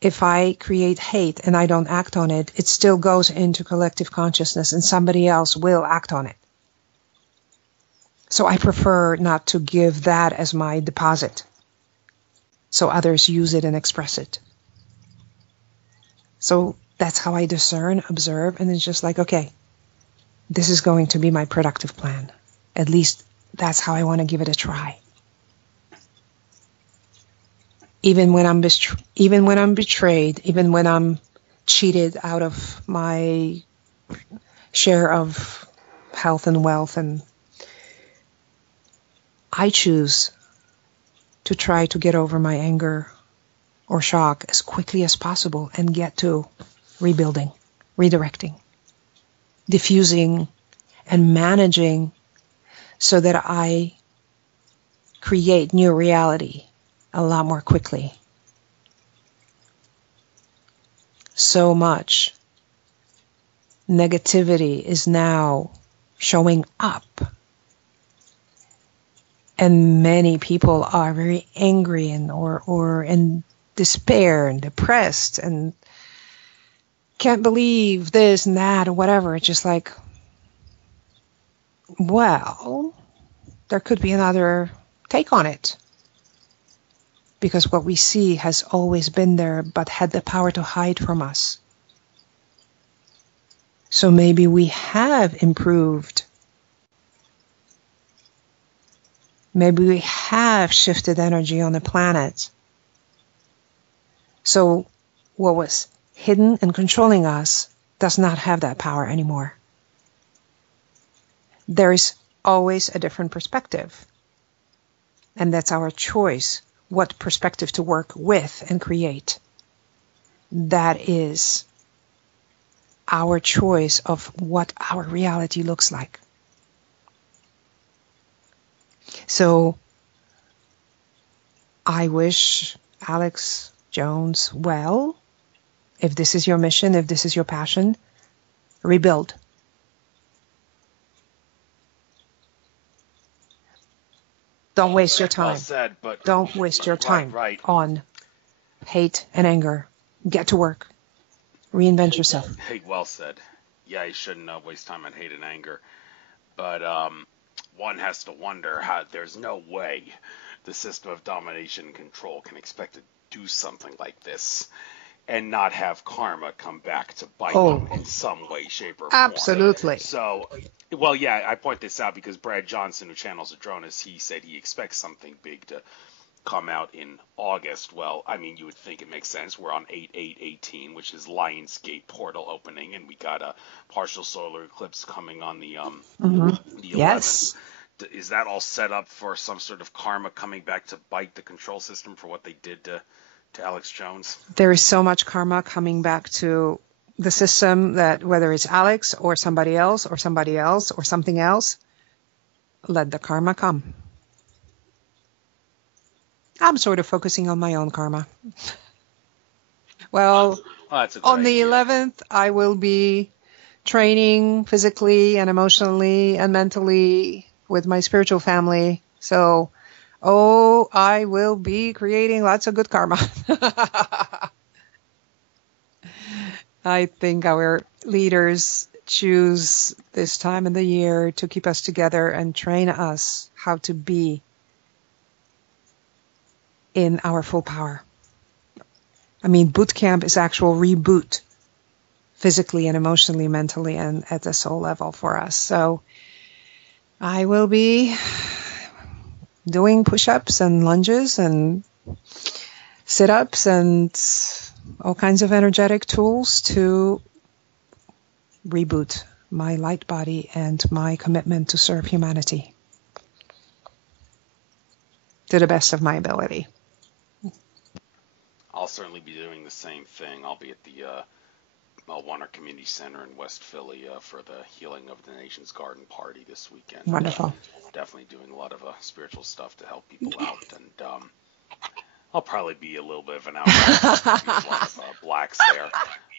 if I create hate and I don't act on it, it still goes into collective consciousness and somebody else will act on it. So I prefer not to give that as my deposit, so others use it and express it. So that's how I discern, observe, and it's just like, okay, this is going to be my productive plan. At least that's how I want to give it a try. Even when I'm betrayed, even when I'm cheated out of my share of health and wealth, and I choose to try to get over my anger or shock as quickly as possible and get to rebuilding, redirecting, diffusing, and managing so that I create new reality a lot more quickly. So much negativity is now showing up. And many people are very angry and or in despair and depressed and can't believe this and that or whatever. It's just like, well, there could be another take on it. Because what we see has always been there, but had the power to hide from us. So maybe we have improved. Maybe we have shifted energy on the planet. So what was hidden and controlling us does not have that power anymore. There is always a different perspective. And that's our choice, what perspective to work with and create. That is our choice of what our reality looks like. So I wish Alex Jones well. If this is your mission, if this is your passion, rebuild. Don't waste your time. Well said, but don't waste your time right. on hate and anger. Get to work. Reinvent yourself. Hey, well said. Yeah, you shouldn't waste time on hate and anger. But one has to wonder how there's no way the system of domination and control can expect to do something like this and not have karma come back to bite them in some way, shape, or form. Absolutely. So, well, yeah, I point this out because Brad Johnson, who channels Adronis, he said he expects something big to come out in August. Well, I mean, you would think it makes sense. We're on 8/8/18, which is Lionsgate portal opening, and we got a partial solar eclipse coming on the 11th. Yes. Is that all set up for some sort of karma coming back to bite the control system for what they did to Alex Jones? There is so much karma coming back to the system that whether it's Alex or somebody else or somebody else or something else, let the karma come. I'm sort of focusing on my own karma. Well, on the 11th, I will be training physically and emotionally and mentally with my spiritual family. So, I will be creating lots of good karma. I think our leaders choose this time of the year to keep us together and train us how to be in our full power. I mean, boot camp is actual reboot, physically and emotionally, mentally, and at the soul level for us. So I will be doing push-ups and lunges and sit-ups and all kinds of energetic tools to reboot my light body and my commitment to serve humanity to the best of my ability. I'll certainly be doing the same thing. I'll be at the Warner Community Center in West Philly for the Healing of the Nation's Garden Party this weekend. Wonderful. Definitely doing a lot of spiritual stuff to help people out, and I'll probably be a little bit of an outlier. There's a lot of blacks there,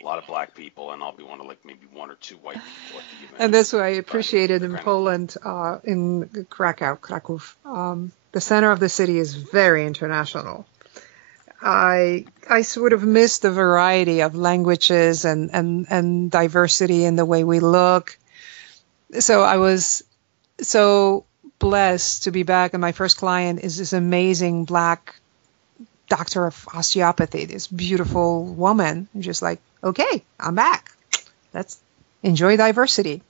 a lot of black people, and I'll be one of like one or two white people at the event. And that's what I appreciated in Poland, in Kraków. The center of the city is very international. I sort of miss the variety of languages and diversity in the way we look. So I was so blessed to be back, and my first client is this amazing black doctor of osteopathy, this beautiful woman, just like, okay, I'm back. Let's enjoy diversity.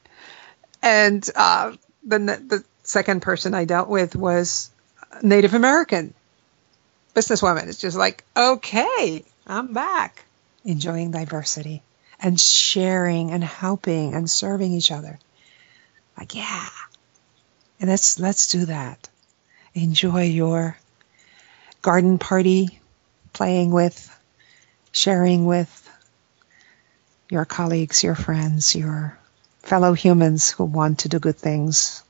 And then the second person I dealt with was Native American businesswoman. It's just like, okay, I'm back, enjoying diversity and sharing and helping and serving each other. Like, yeah. And let's do that. Enjoy your garden party, playing with, sharing with your colleagues, your friends, your fellow humans who want to do good things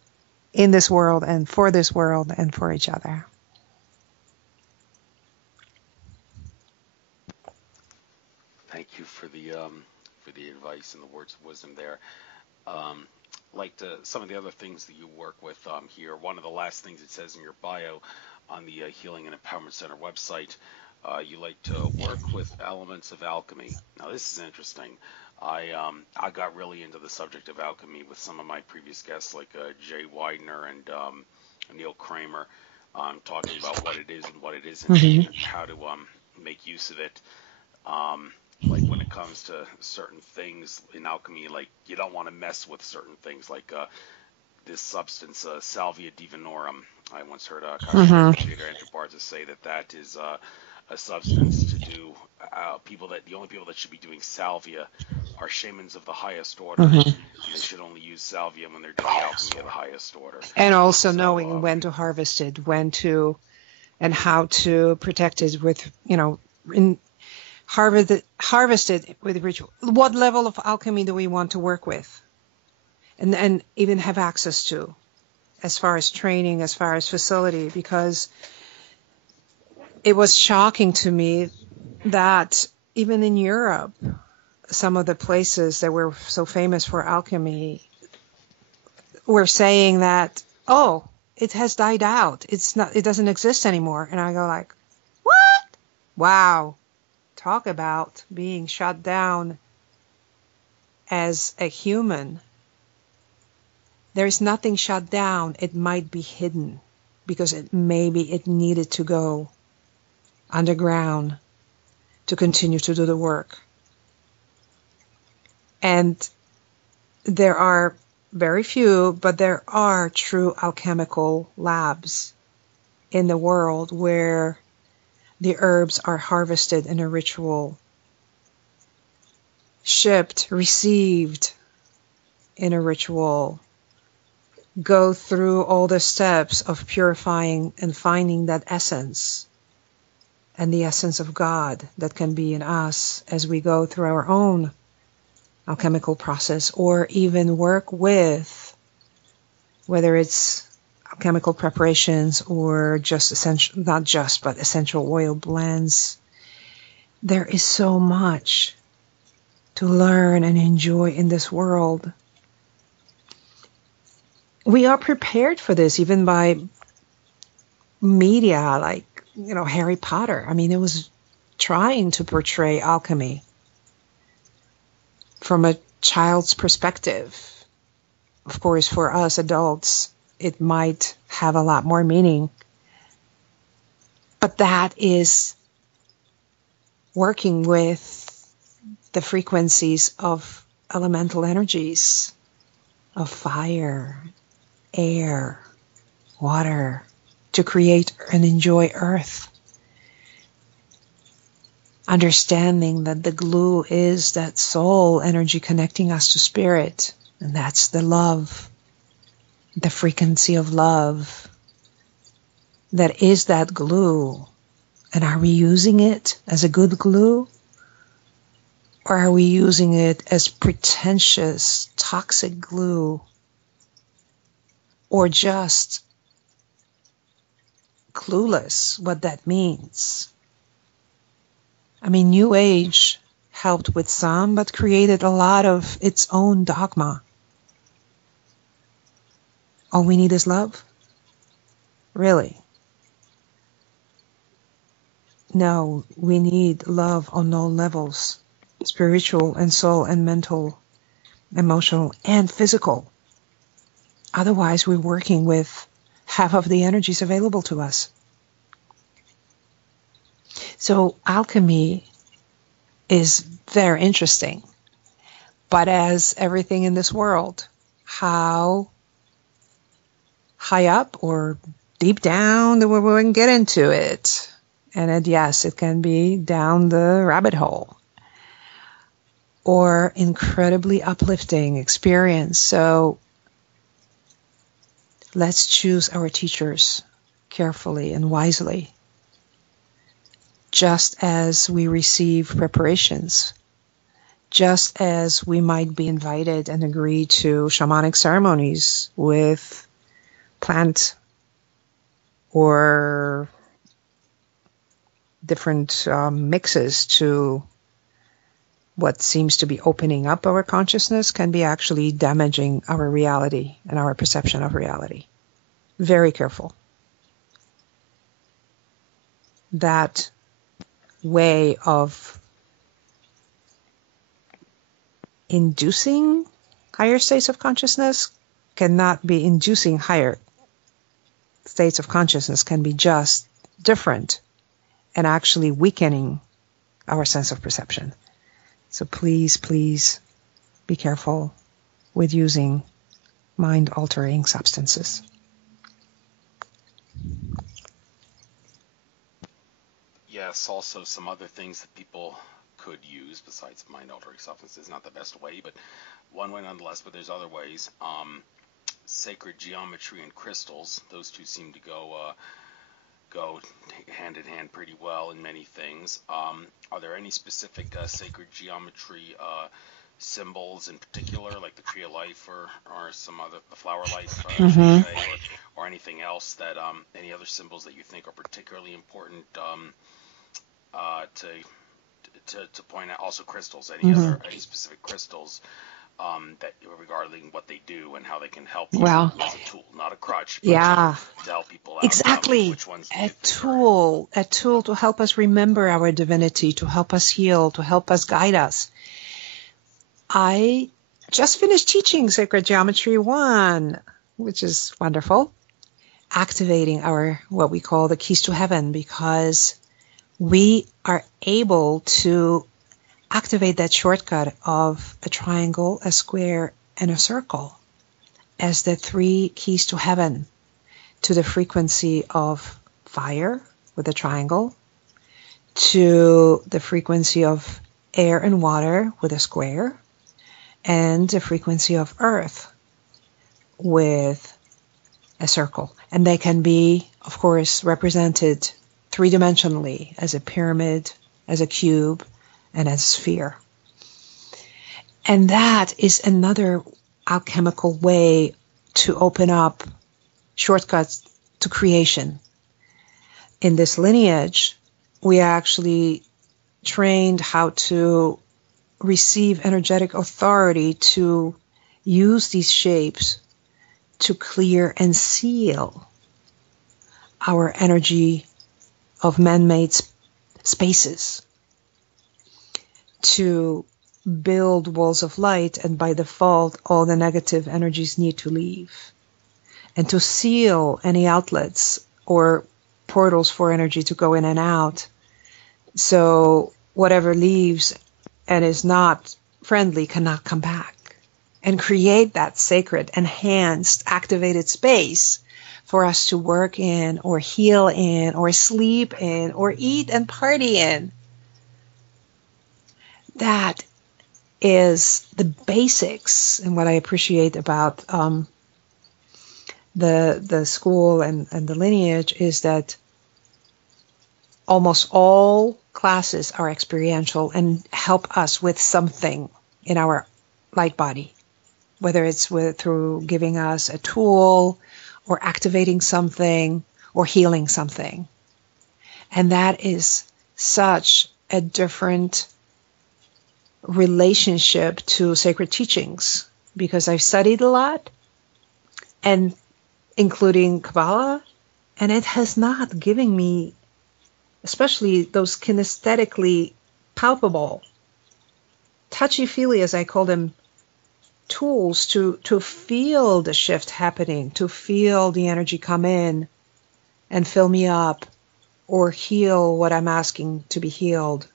in this world and for each other. Thank you for the advice and the words of wisdom there. Some of the other things that you work with here. One of the last things it says in your bio on the Healing and Empowerment Center website, you like to work with elements of alchemy. Now this is interesting. I got really into the subject of alchemy with some of my previous guests, like Jay Widener and Neil Kramer, talking about what it is and what it isn't, and how to make use of it. Like when it comes to certain things in alchemy, like you don't want to mess with certain things, like this substance, Salvia divinorum. I once heard Peter Antroparza say that is a substance to do the only people that should be doing salvia are shamans of the highest order. And they should only use salvia when they're doing alchemy of the highest order. And also knowing when to harvest it, and how to protect it with, harvest it with ritual. What level of alchemy do we want to work with? And even have access to, as far as training, as far as facility, because it was shocking to me that even in Europe, some of the places that were so famous for alchemy were saying that, oh, it has died out. It doesn't exist anymore. And I go like, what? Wow. Talk about being shut down as a human. There is nothing shut down. It might be hidden because maybe it needed to go underground to continue to do the work. And there are very few, but there are true alchemical labs in the world where the herbs are harvested in a ritual, shipped, received in a ritual, go through all the steps of purifying and finding that essence and the essence of God that can be in us as we go through our own alchemical process, or even work with, whether it's chemical preparations or just essential oil blends. There is so much to learn and enjoy in this world. We are prepared for this even by media like, Harry Potter. I mean, it was trying to portray alchemy from a child's perspective. Of course, for us adults, it might have a lot more meaning. But that is working with the frequencies of elemental energies, of fire, air, water, to create and enjoy earth. Understanding that the glue is that soul energy connecting us to spirit, and that's the love, the frequency of love that is that glue And are we using it as a good glue? Or are we using it as pretentious, toxic glue? Or just clueless what that means? I mean, New Age helped with some, but created a lot of its own dogma. All we need is love? Really? No, we need love on all levels. Spiritual and soul and mental, emotional and physical. Otherwise, we're working with half of the energies available to us. So alchemy is very interesting. But as everything in this world, how high up or deep down that we wouldn't get into it. And yes, it can be down the rabbit hole. Or incredibly uplifting experience. So let's choose our teachers carefully and wisely. Just as we receive preparations, just as we might be invited and agree to shamanic ceremonies with plant or different mixes to what seems to be opening up our consciousness, can be actually damaging our reality and our perception of reality. Very careful. That way of inducing higher states of consciousness cannot be inducing higher states of consciousness, can be just different and actually weakening our sense of perception. So please, please be careful with using mind-altering substances. Yes, also some other things that people could use besides mind-altering substances. Not the best way, but one way nonetheless, but there's other ways. Sacred geometry and crystals, those two seem to go hand in hand pretty well in many things. Are there any specific sacred geometry symbols in particular, like the tree of life or some other, the flower life, I should say, or anything else that, any other symbols that you think are particularly important to point out? Also crystals, any specific crystals that regarding what they do and how they can help you as a tool, not a crutch, but to help people out. Exactly. Which ones do A tool to help us remember our divinity, to help us heal, to help us guide us. I just finished teaching Sacred Geometry 1, which is wonderful, activating our, what we call the keys to heaven, because we are able to activate that shortcut of a triangle, a square, and a circle as the 3 keys to heaven, to the frequency of fire with a triangle, to the frequency of air and water with a square, and the frequency of earth with a circle. And they can be, of course, represented 3-dimensionally as a pyramid, as a cube, and as a sphere. And that is another alchemical way to open up shortcuts to creation. In this lineage, we actually trained how to receive energetic authority to use these shapes to clear and seal our energy of man-made spaces, to build walls of light, and by default all the negative energies need to leave, and to seal any outlets or portals for energy to go in and out, so whatever leaves and is not friendly cannot come back, and create that sacred, enhanced, activated space for us to work in, or heal in, or sleep in, or eat and party in. That is the basics, and what I appreciate about the school and the lineage is that almost all classes are experiential and help us with something in our light body, whether it's through giving us a tool or activating something or healing something. And that is such a different relationship to sacred teachings, because I've studied a lot, and including Kabbalah, and it has not given me, especially those kinesthetically palpable, touchy-feely, as I call them, tools to feel the shift happening, to feel the energy come in and fill me up, or heal what I'm asking to be healed,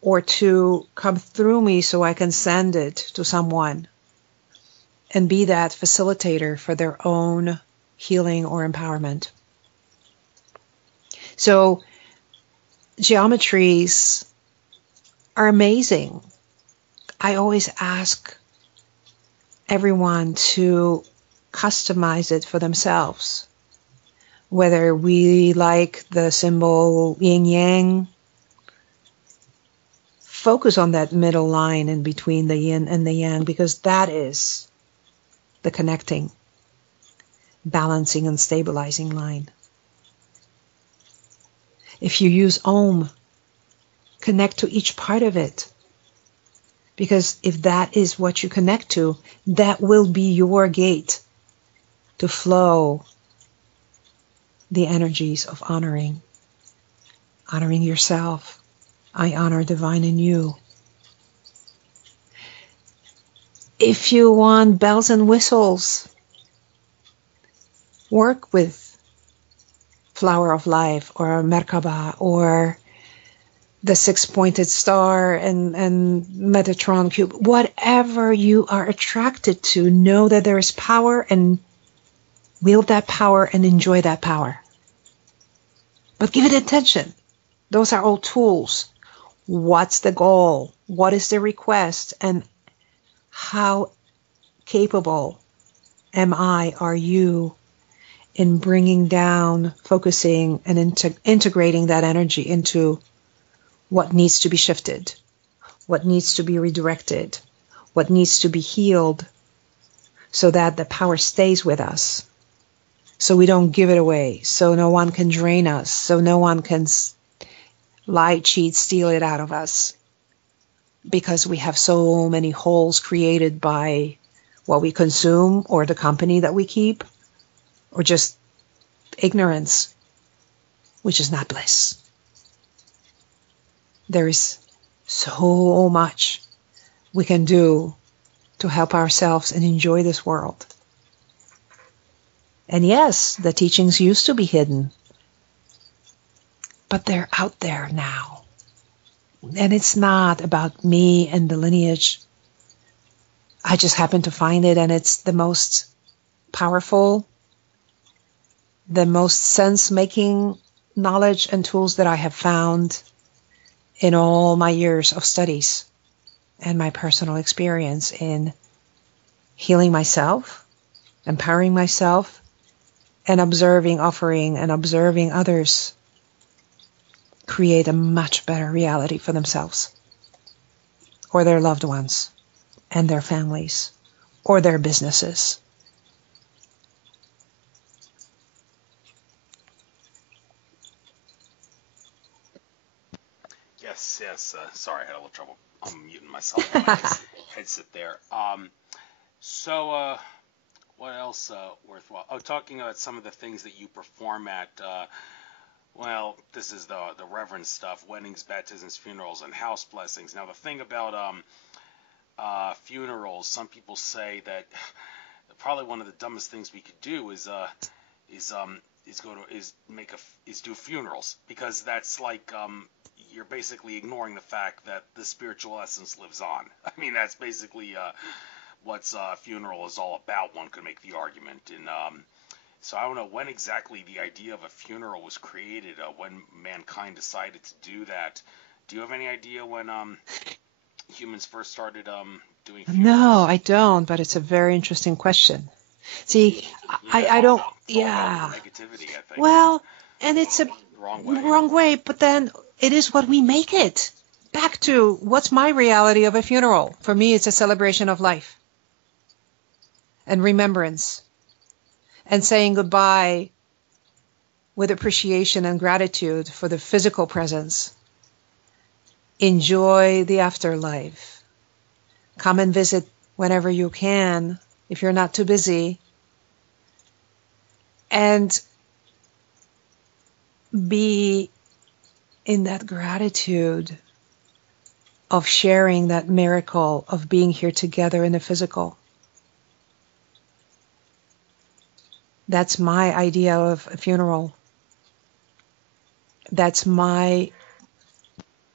or to come through me so I can send it to someone and be that facilitator for their own healing or empowerment. So geometries are amazing. I always ask everyone to customize it for themselves. Whether we like the symbol yin-yang, focus on that middle line in between the yin and the yang, because that is the connecting, balancing, and stabilizing line. If you use Om, connect to each part of it. Because if that is what you connect to, that will be your gate to flow the energies of honoring yourself. I honor divine in you. If you want bells and whistles, work with Flower of Life or Merkaba or the six-pointed star and Metatron cube. Whatever you are attracted to, know that there is power, and wield that power and enjoy that power. But give it attention. Those are all tools. What's the goal? What is the request? And how capable are you in bringing down, focusing, and integrating that energy into what needs to be shifted, what needs to be redirected, what needs to be healed, so that the power stays with us, so we don't give it away, so no one can drain us, so no one can lie, cheat, steal it out of us, because we have so many holes created by what we consume or the company that we keep, or just ignorance, which is not bliss. There is so much we can do to help ourselves and enjoy this world. And yes, the teachings used to be hidden, but they're out there now. And it's not about me and the lineage. I just happen to find it, and it's the most powerful, the most sense-making knowledge and tools that I have found in all my years of studies and my personal experience in healing myself, empowering myself, and offering and observing others create a much better reality for themselves or their loved ones and their families or their businesses. Yes. Sorry, I had a little trouble muting myself on my headset there. So, what else worthwhile? Oh, talking about some of the things that you perform at, well, this is the reverend stuff, weddings, baptisms, funerals, and house blessings. Now, the thing about funerals, some people say that probably one of the dumbest things we could do is do funerals, because that's like you're basically ignoring the fact that the spiritual essence lives on. I mean, that's basically what's a funeral is all about. One could make the argument, and so I don't know when exactly the idea of a funeral was created, when mankind decided to do that. Do you have any idea when humans first started doing funerals? No, I don't, but it's a very interesting question. See, I don't, yeah. Negativity, I think. Well, and it's a wrong way. Wrong way, but then it is what we make it. Back to what's my reality of a funeral? For me, it's a celebration of life and remembrance and saying goodbye with appreciation and gratitude for the physical presence. Enjoy the afterlife. Come and visit whenever you can, if you're not too busy. And be in that gratitude of sharing that miracle of being here together in the physical. That's my idea of a funeral. That's my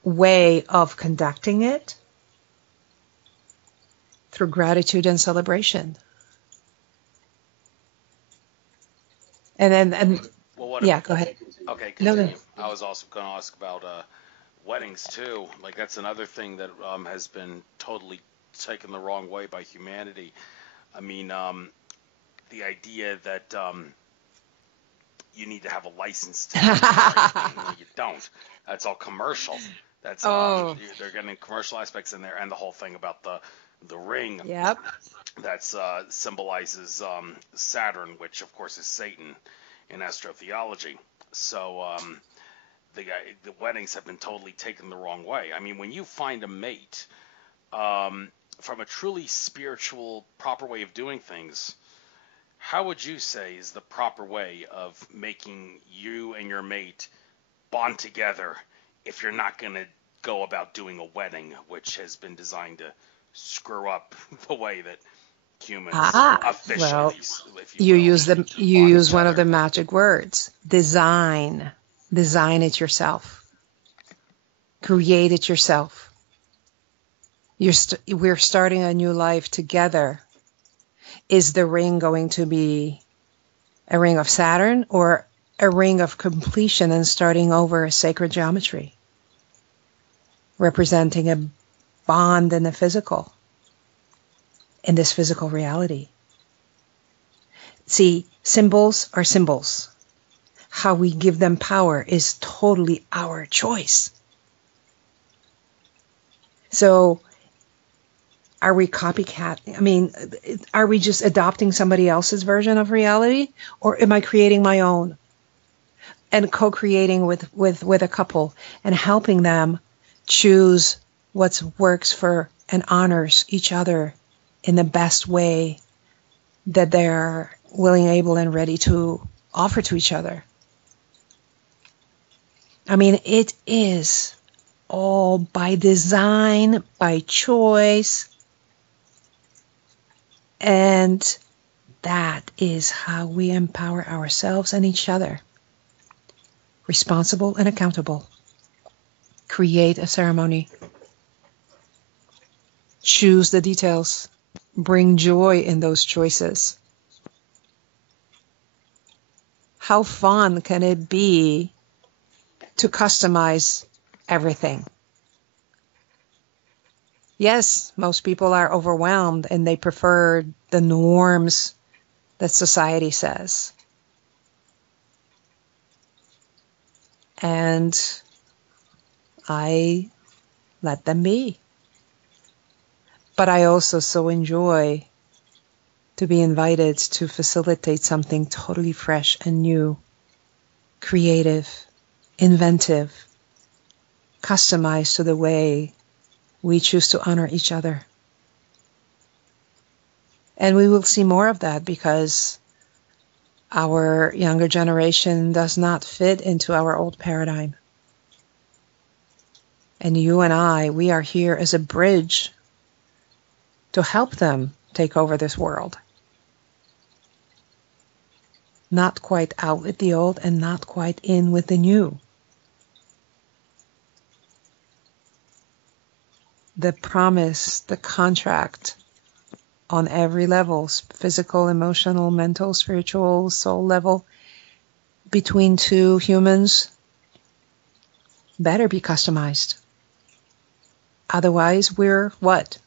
way of conducting it through gratitude and celebration. And Well, yeah, go ahead. Okay, No, continue. no. I was also going to ask about weddings too. Like that's another thing that has been totally taken the wrong way by humanity. I mean, the idea that you need to have a license to marry. No, you don't. That's all commercial. That's Oh, they're getting commercial aspects in there, and the whole thing about the ring yep. that symbolizes Saturn, which of course is Satan in astrotheology. So the weddings have been totally taken the wrong way. I mean, when you find a mate from a truly spiritual, proper way of doing things, how would you say is the proper way of making you and your mate bond together if you're not going to go about doing a wedding, which has been designed to screw up the way that humans officially, Well, if you will, bond you use one of together? the magic words. Design. Design it yourself. Create it yourself. We're starting a new life together. Is the ring going to be a ring of Saturn or a ring of completion and starting over a sacred geometry, representing a bond in the physical, in this physical reality? See, symbols are symbols. How we give them power is totally our choice. So, are we copycat? I mean, are we just adopting somebody else's version of reality? Or am I creating my own? And co-creating with a couple and helping them choose what works for and honors each other in the best way that they're willing, able, and ready to offer to each other. I mean, it is all by design, by choice, and that is how we empower ourselves and each other. Responsible and accountable. Create a ceremony. Choose the details. Bring joy in those choices. How fun can it be to customize everything? Yes, most people are overwhelmed and they prefer the norms that society says. And I let them be. But I also so enjoy to be invited to facilitate something totally fresh and new, creative, inventive, customized to the way we choose to honor each other. And we will see more of that because our younger generation does not fit into our old paradigm. And you and I, we are here as a bridge to help them take over this world. Not quite out with the old and not quite in with the new. The promise, the contract on every level, physical, emotional, mental, spiritual, soul level, between two humans, better be customized. Otherwise, we're what?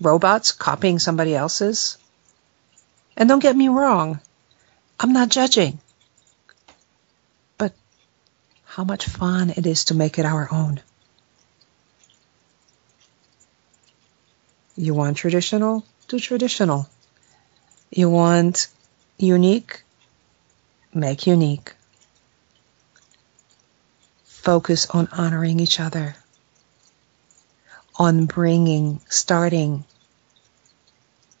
Robots copying somebody else's? And don't get me wrong, I'm not judging. But how much fun it is to make it our own. You want traditional? Do traditional. You want unique? Make unique. Focus on honoring each other, on starting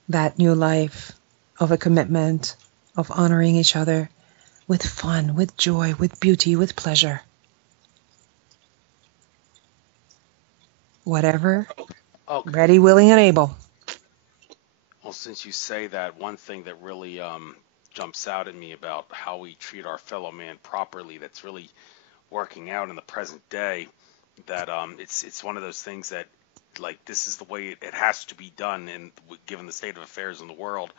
that new life of a commitment, of honoring each other with fun, with joy, with beauty, with pleasure. Whatever, Okay. ready, willing, and able. Well, since you say that, one thing that really jumps out at me about how we treat our fellow man properly, that's really working out in the present day, that it's one of those things that, like, this is the way it has to be done, and given the state of affairs in the world.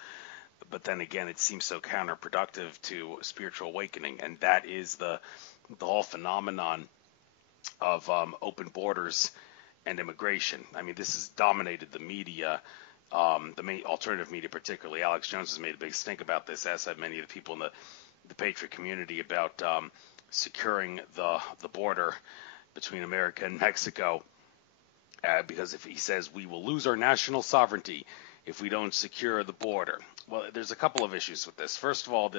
But then again, it seems so counterproductive to spiritual awakening, and that is the whole phenomenon of open borders and immigration. I mean, this has dominated the media, the main alternative media particularly. Alex Jones has made a big stink about this, as have many of the people in the Patriot community, about securing the border between America and Mexico, because if he says we will lose our national sovereignty if we don't secure the border. Well, there's a couple of issues with this. First of all,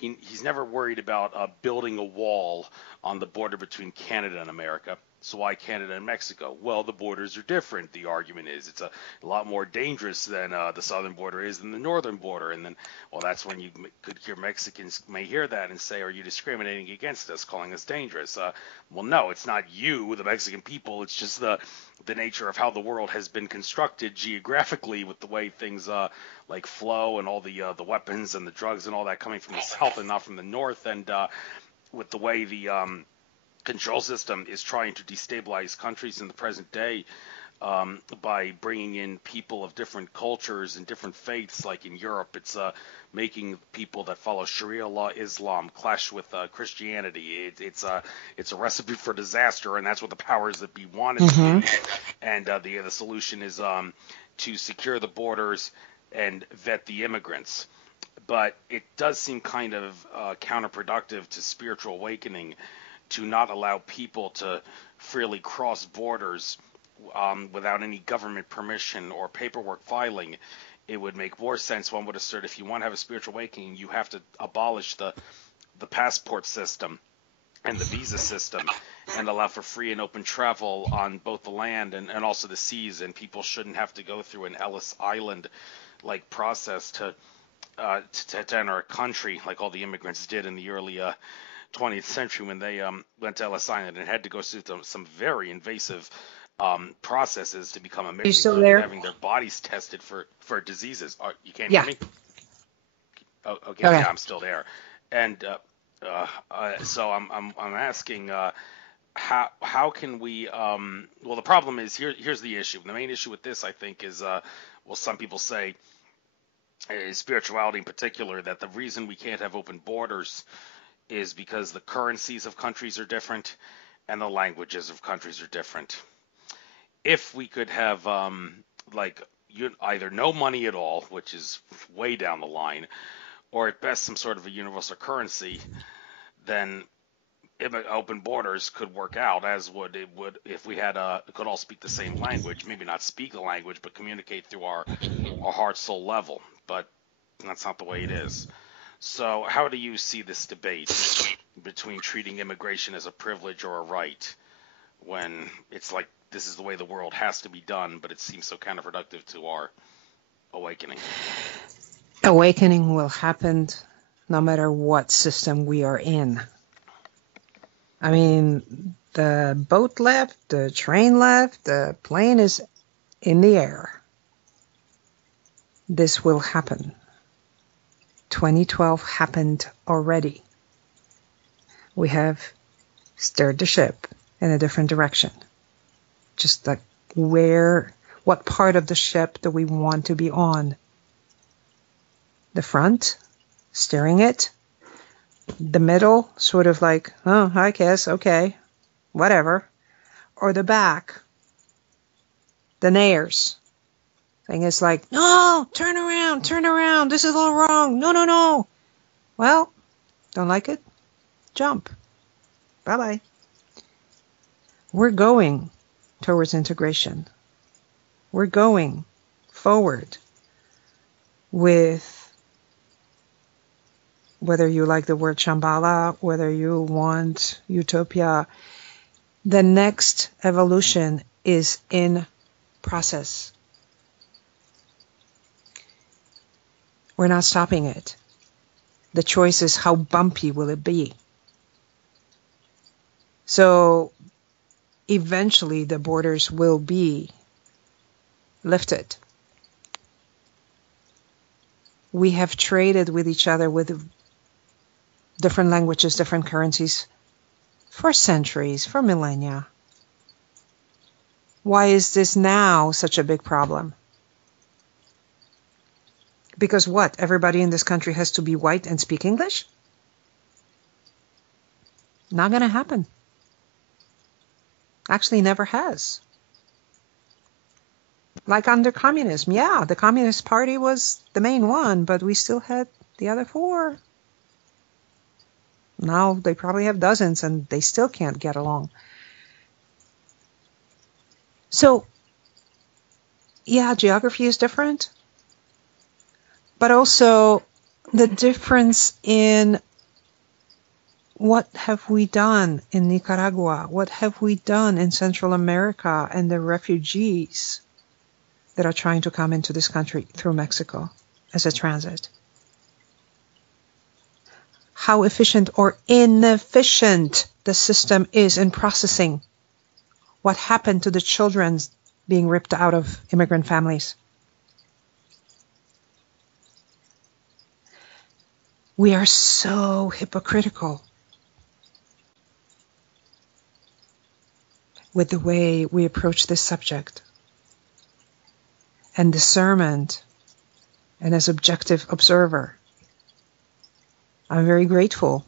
he's never worried about building a wall on the border between Canada and America. So why Canada and Mexico? Well, the borders are different. The argument is it's a lot more dangerous than the southern border is than the northern border. And then, well, that's when you could hear Mexicans may hear that and say, are you discriminating against us, calling us dangerous? Well, no, it's not you, the Mexican people. It's just the nature of how the world has been constructed geographically, with the way things like flow and all the weapons and the drugs and all that coming from the south and not from the north, and with the way the control system is trying to destabilize countries in the present day by bringing in people of different cultures and different faiths. Like in Europe, it's making people that follow Sharia law Islam clash with Christianity. It's a recipe for disaster, and that's what the powers that be wanted to do. And the solution is to secure the borders and vet the immigrants. But it does seem kind of counterproductive to spiritual awakening to not allow people to freely cross borders without any government permission or paperwork filing. It would make more sense, one would assert, if you want to have a spiritual awakening, you have to abolish the passport system and the visa system and allow for free and open travel on both the land and also the seas, and people shouldn't have to go through an Ellis Island like process to enter a country like all the immigrants did in the early 20th century when they went to Ellis Island and had to go through some very invasive processes to become American, You still there? having their bodies tested for diseases. You can't Yeah. hear me? Oh, okay, yeah, I'm still there. And so I'm asking, how can we? Well, the problem is here's the issue. The main issue with this, I think, is well, some people say, spirituality in particular, that the reason we can't have open borders is because the currencies of countries are different and the languages of countries are different. If we could have either no money at all, which is way down the line, or at best some sort of a universal currency, then open borders could work out, as would if we had could all speak the same language. Maybe not speak the language, but communicate through our heart soul level. But that's not the way it is. So how do you see this debate between treating immigration as a privilege or a right, when it's like this is the way the world has to be done, but it seems so counterproductive to our awakening? Awakening will happen no matter what system we are in. I mean, the boat left, the train left, the plane is in the air. This will happen. 2012 happened already. We have steered the ship in a different direction. Just like what part of the ship do we want to be on? The front, steering it. The middle, sort of like, oh, I guess, okay, whatever. Or the back, the nayers. Thing is like, no, turn around, this is all wrong, no. Well, don't like it? Jump. Bye-bye. We're going towards integration. We're going forward with, whether you like the word Shambhala, whether you want utopia, the next evolution is in process. We're not stopping it. The choice is how bumpy will it be. So eventually the borders will be lifted. We have traded with each other with different languages, different currencies for centuries, for millennia. Why is this now such a big problem? Because what? Everybody in this country has to be white and speak English? Not going to happen. Actually, never has. Like under communism. Yeah, the Communist Party was the main one, but we still had the other four. Now they probably have dozens and they still can't get along. So, yeah, geography is different. But also the difference in what have we done in Nicaragua? What have we done in Central America and the refugees that are trying to come into this country through Mexico as a transit? How efficient or inefficient the system is in processing what happened to the children being ripped out of immigrant families. We are so hypocritical with the way we approach this subject. And discernment, and as objective observer, I'm very grateful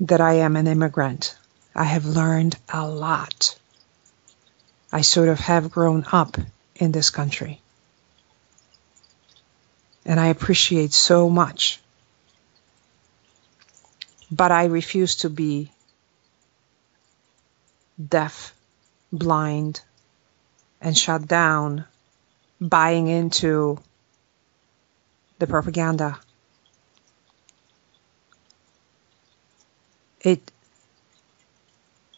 that I am an immigrant. I have learned a lot. I sort of have grown up in this country. And I appreciate so much. But I refuse to be deaf, blind, and shut down, buying into the propaganda. It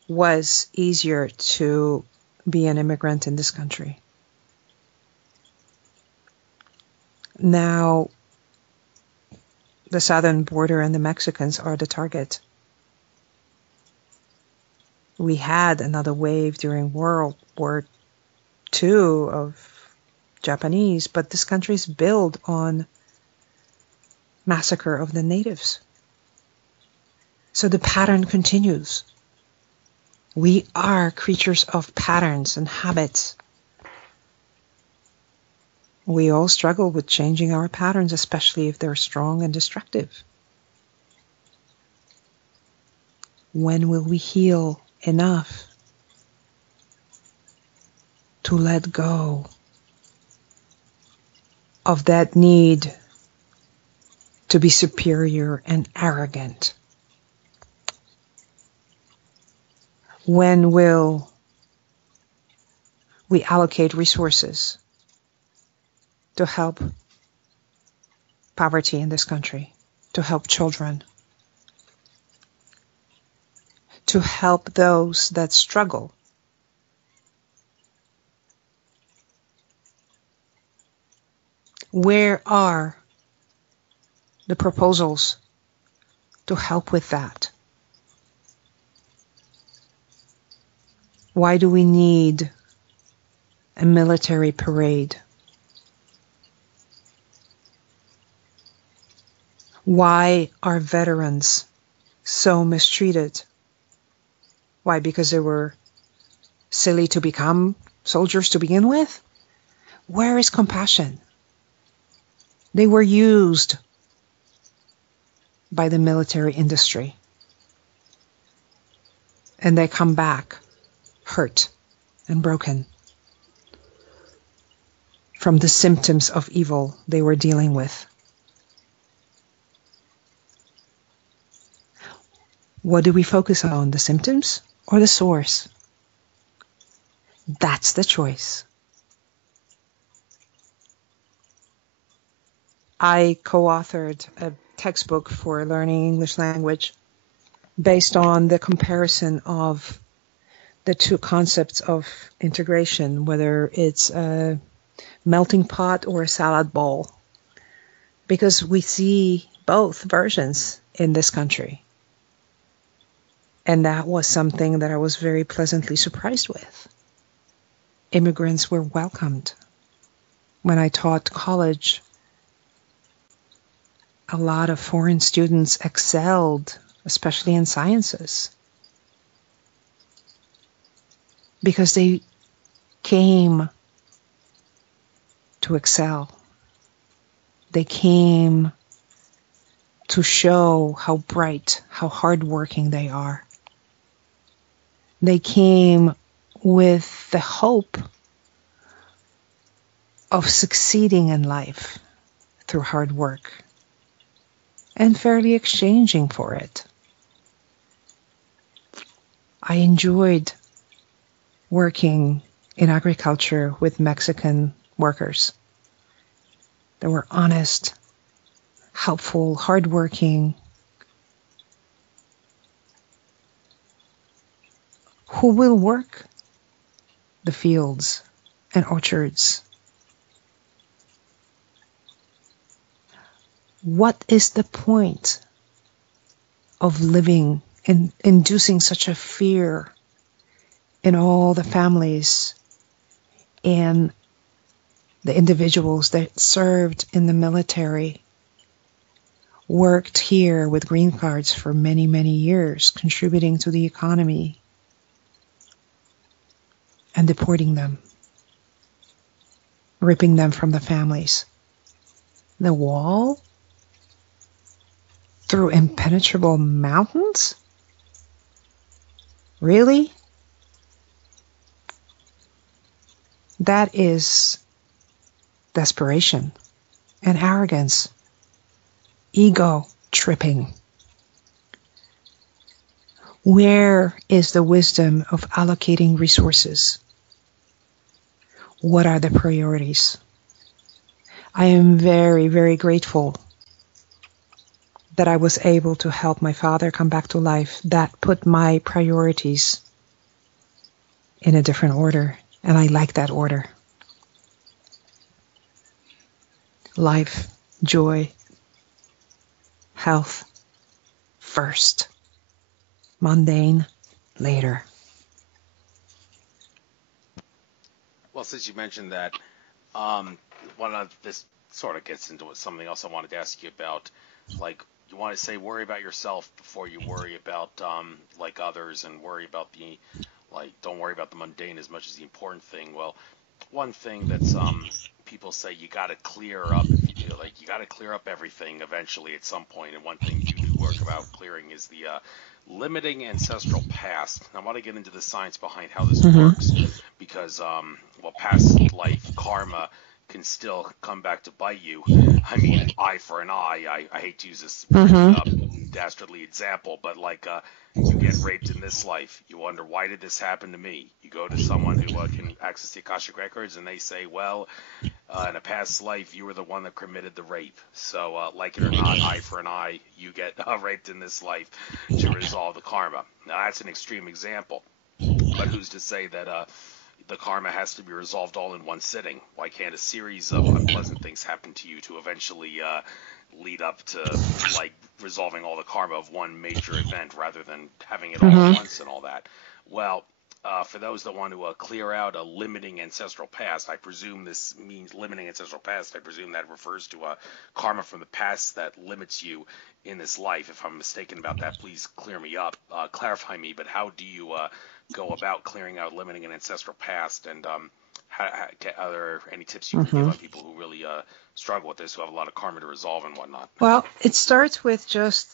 was easier to be an immigrant in this country. Now, the southern border and the Mexicans are the target. We had another wave during World War II of Japanese, but this country is built on massacre of the natives. So the pattern continues. We are creatures of patterns and habits. We all struggle with changing our patterns, especially if they're strong and destructive. When will we heal enough to let go of that need to be superior and arrogant? When will we allocate resources to help poverty in this country, to help children, to help those that struggle? Where are the proposals to help with that? Why do we need a military parade? Why are veterans so mistreated? Why? Because they were silly to become soldiers to begin with? Where is compassion? They were used by the military industry. And they come back hurt and broken from the symptoms of evil they were dealing with. What do we focus on, the symptoms or the source? That's the choice. I co-authored a textbook for learning English language based on the comparison of the two concepts of integration, whether it's a melting pot or a salad bowl, because we see both versions in this country. And that was something that I was very pleasantly surprised with. Immigrants were welcomed. When I taught college, a lot of foreign students excelled, especially in sciences, because they came to excel. They came to show how bright, how hardworking they are. They came with the hope of succeeding in life through hard work and fairly exchanging for it. I enjoyed working in agriculture with Mexican workers. They were honest, helpful, hardworking, who will work the fields and orchards. What is the point of living and inducing such a fear in all the families and the individuals that served in the military, worked here with green cards for many, many years, contributing to the economy, and deporting them, ripping them from the families? The wall? Through impenetrable mountains? Really? That is desperation and arrogance, ego tripping. Where is the wisdom of allocating resources? What are the priorities? I am very, very grateful that I was able to help my father come back to life. That put my priorities in a different order, and I like that order. Life, joy, health first. Mundane later. Well, since you mentioned that, this sort of gets into something else I wanted to ask you about. Like, you want to say worry about yourself before you worry about like others, and don't worry about the mundane as much as the important thing. Well, one thing that's people say you got to clear up, you got to clear up everything eventually at some point, and one thing you do work about clearing is the limiting ancestral past. I want to get into the science behind how this works, because past life karma can still come back to bite you. I mean, eye for an eye. I hate to use this dastardly example, but you get raped in this life. You wonder, why did this happen to me? You go to someone who can access the Akashic Records, and they say, well, in a past life, you were the one that committed the rape. So, like it or not, eye for an eye, you get raped in this life to resolve the karma. Now, that's an extreme example, but who's to say that the karma has to be resolved all in one sitting? Why can't a series of unpleasant things happen to you to eventually lead up to resolving all the karma of one major event, rather than having it all at once and all that? Well, for those that want to clear out a limiting ancestral past, I presume this means limiting ancestral past. I presume that refers to karma from the past that limits you in this life. If I'm mistaken about that, please clarify me. But how do you go about clearing out limiting an ancestral past, and are there any tips you can give on people who really struggle with this, who have a lot of karma to resolve and whatnot? Well, it starts with just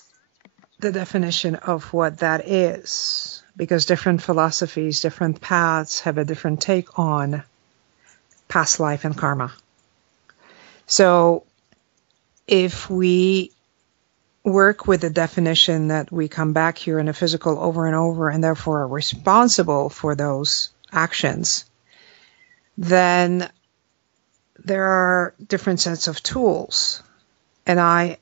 the definition of what that is, because different philosophies, different paths have a different take on past life and karma. So if we work with the definition that we come back here in a physical over and over, and therefore are responsible for those actions, then there are different sets of tools. And I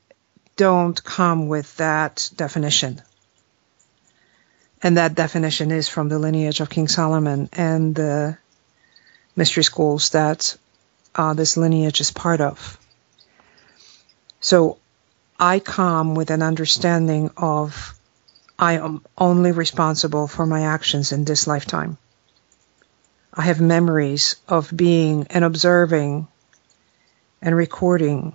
don't come with that definition. And that definition is from the lineage of King Solomon and the mystery schools that this lineage is part of. So I come with an understanding of I am only responsible for my actions in this lifetime. I have memories of being and observing and recording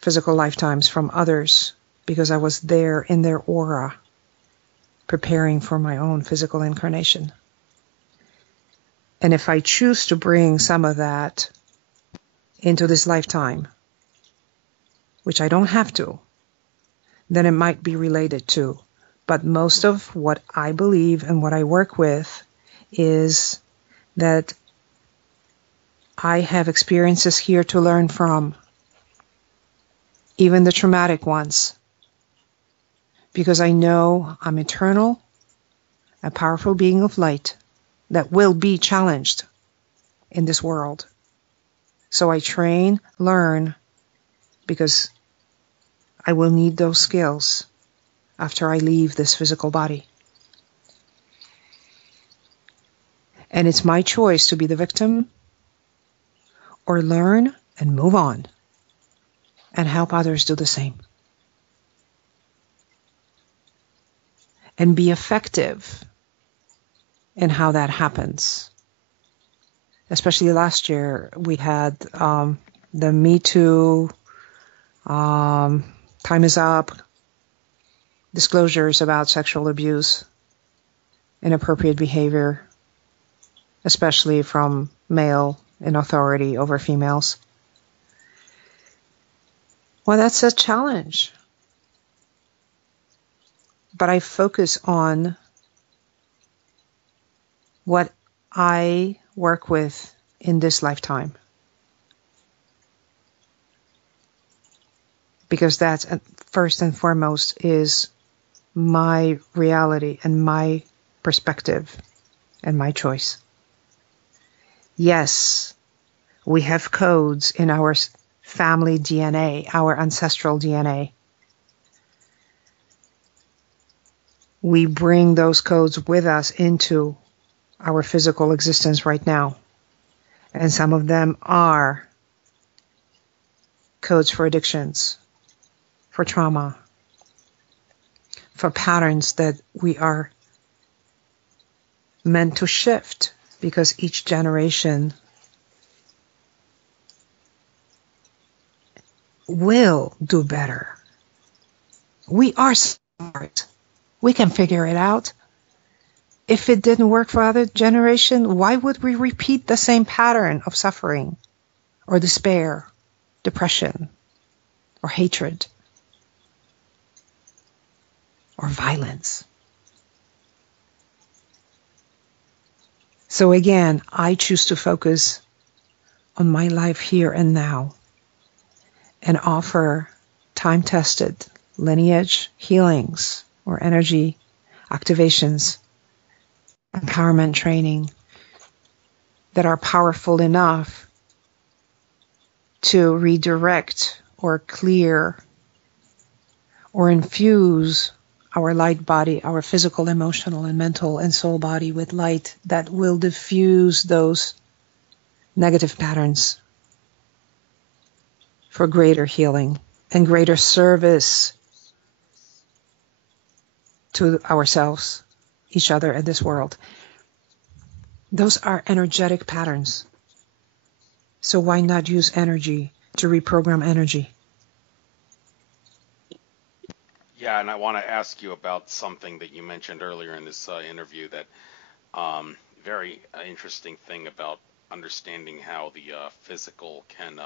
physical lifetimes from others because I was there in their aura, preparing for my own physical incarnation. And if I choose to bring some of that into this lifetime, which I don't have to, then it might be related to. But most of what I believe and what I work with is that I have experiences here to learn from, even the traumatic ones, because I know I'm eternal, a powerful being of light that will be challenged in this world. So I train, learn, because I will need those skills after I leave this physical body. And it's my choice to be the victim or learn and move on and help others do the same. And be effective in how that happens. Especially last year, we had the Me Too, time is up, disclosures about sexual abuse, inappropriate behavior, especially from male in authority over females. Well, that's a challenge. But I focus on what I work with in this lifetime. Because that, first and foremost, is my reality and my perspective and my choice. Yes, we have codes in our family DNA, our ancestral DNA. We bring those codes with us into our physical existence right now. And some of them are codes for addictions, for trauma, for patterns that we are meant to shift because each generation will do better. We are smart. We can figure it out. If it didn't work for other generation, why would we repeat the same pattern of suffering or despair, depression, or hatred, or violence? So again, I choose to focus on my life here and now and offer time-tested lineage healings or energy activations, empowerment training that are powerful enough to redirect or clear or infuse our light body, our physical, emotional, and mental and soul body with light that will diffuse those negative patterns for greater healing and greater service to ourselves, each other, and this world. Those are energetic patterns. So why not use energy to reprogram energy? Yeah, and I want to ask you about something that you mentioned earlier in this interview, that very interesting thing about understanding how the physical can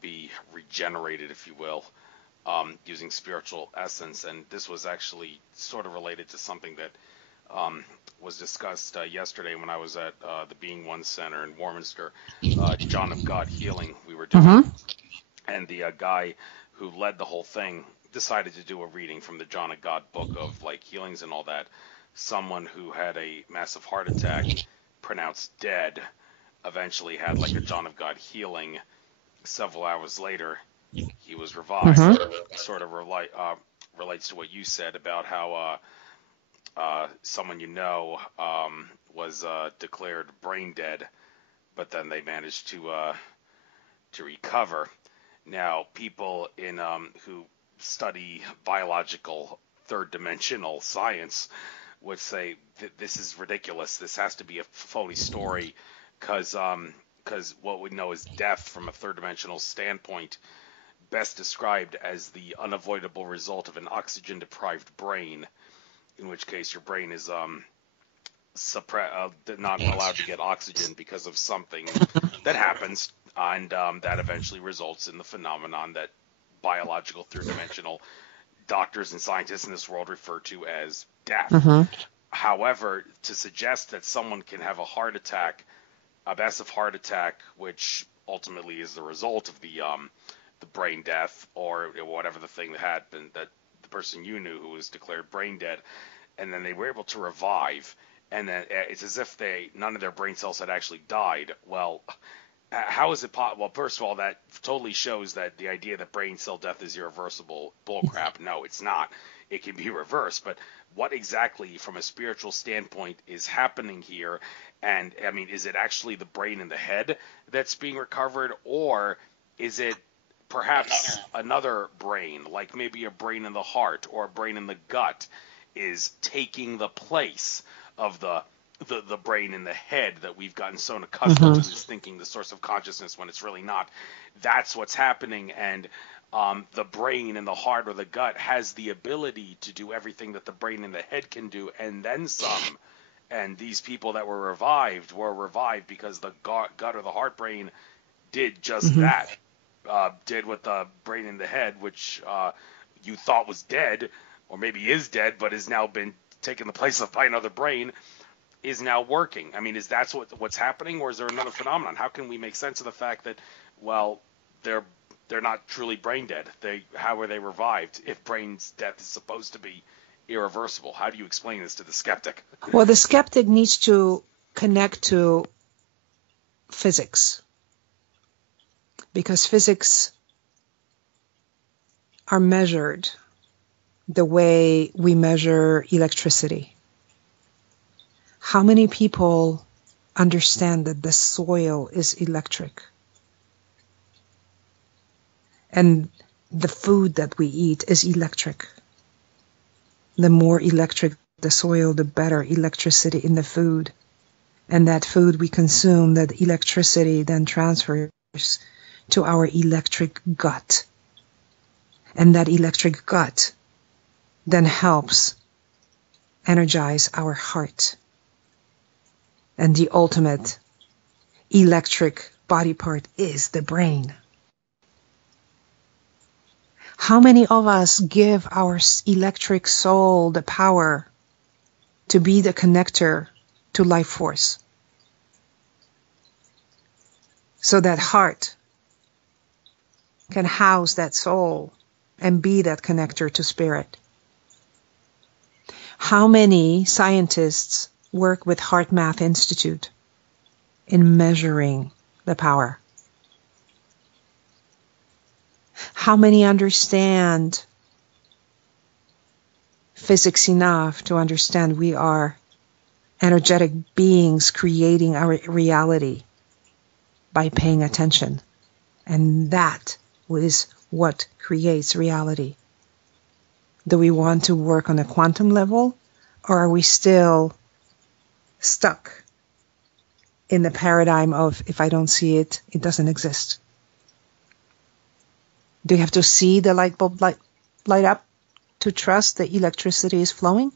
be regenerated, if you will, using spiritual essence. And this was actually sort of related to something that was discussed yesterday when I was at the Being One Center in Warminster, John of God Healing we were doing. And the guy who led the whole thing decided to do a reading from the John of God book of like healings and all that. Someone who had a massive heart attack, pronounced dead, eventually had like a John of God healing. Several hours later, he was revived. Mm-hmm. Sort of relates to what you said about how someone was declared brain dead, but then they managed to recover. Now, people in who study biological third dimensional science would say this is ridiculous. This has to be a phony story, because what we know as death from a third dimensional standpoint best described as the unavoidable result of an oxygen deprived brain, in which case your brain is not allowed to get oxygen because of something that happens, and that eventually results in the phenomenon that biological third dimensional doctors and scientists in this world refer to as death. Mm-hmm. However, to suggest that someone can have a heart attack, a massive heart attack, which ultimately is the result of the brain death, or whatever the thing that happened, that the person you knew who was declared brain dead, and then they were able to revive, and then it's as if none of their brain cells had actually died. Well, how is it possible? Well, first of all, that totally shows that the idea that brain cell death is irreversible bullcrap. No, it's not. It can be reversed, but what exactly, from a spiritual standpoint, is happening here? And I mean, is it actually the brain and the head that's being recovered, or is it perhaps another brain, like maybe a brain in the heart or a brain in the gut, is taking the place of the brain in the head that we've gotten so accustomed to is thinking the source of consciousness when it's really not? That's what's happening, and the brain in the heart or the gut has the ability to do everything that the brain in the head can do, and then some. And these people that were revived because the gut or the heart brain did just that. Did what the brain in the head, which you thought was dead, or maybe is dead, but has now been taken the place of by another brain, is now working. I mean, is that what's happening, or is there another phenomenon? How can we make sense of the fact that, well, they're not truly brain dead? How were they revived if brain's death is supposed to be irreversible? How do you explain this to the skeptic? Well, the skeptic needs to connect to physics, because physics are measured the way we measure electricity. How many people understand that the soil is electric? And the food that we eat is electric. The more electric the soil, the better electricity in the food. And that food we consume, that electricity then transfers to our electric gut. And that electric gut then helps energize our heart. And the ultimate electric body part is the brain. How many of us give our electric soul the power to be the connector to life force? So that heart can house that soul and be that connector to spirit. How many scientists work with Heart Math Institute in measuring the power? How many understand physics enough to understand we are energetic beings creating our reality by paying attention? And that is what creates reality. Do we want to work on a quantum level, or are we still stuck in the paradigm of, if I don't see it, it doesn't exist? Do you have to see the light bulb light up to trust that electricity is flowing?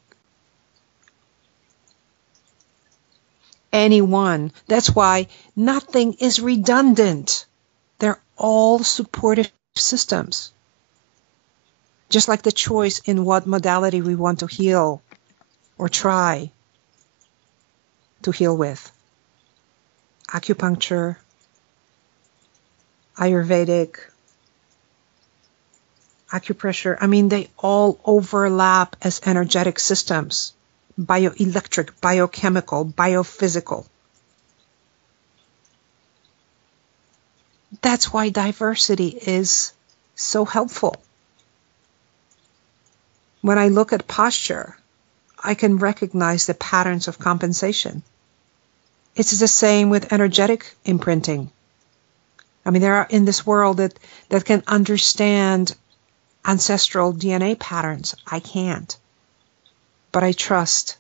Anyone. That's why nothing is redundant. They're all supportive systems. Just like the choice in what modality we want to heal or try to heal with. Acupuncture, Ayurvedic, acupressure, I mean, they all overlap as energetic systems. Bioelectric, biochemical, biophysical. That's why diversity is so helpful. When I look at posture, I can recognize the patterns of compensation. It's the same with energetic imprinting. I mean, there are in this world that can understand ancestral DNA patterns. I can't. But I trust,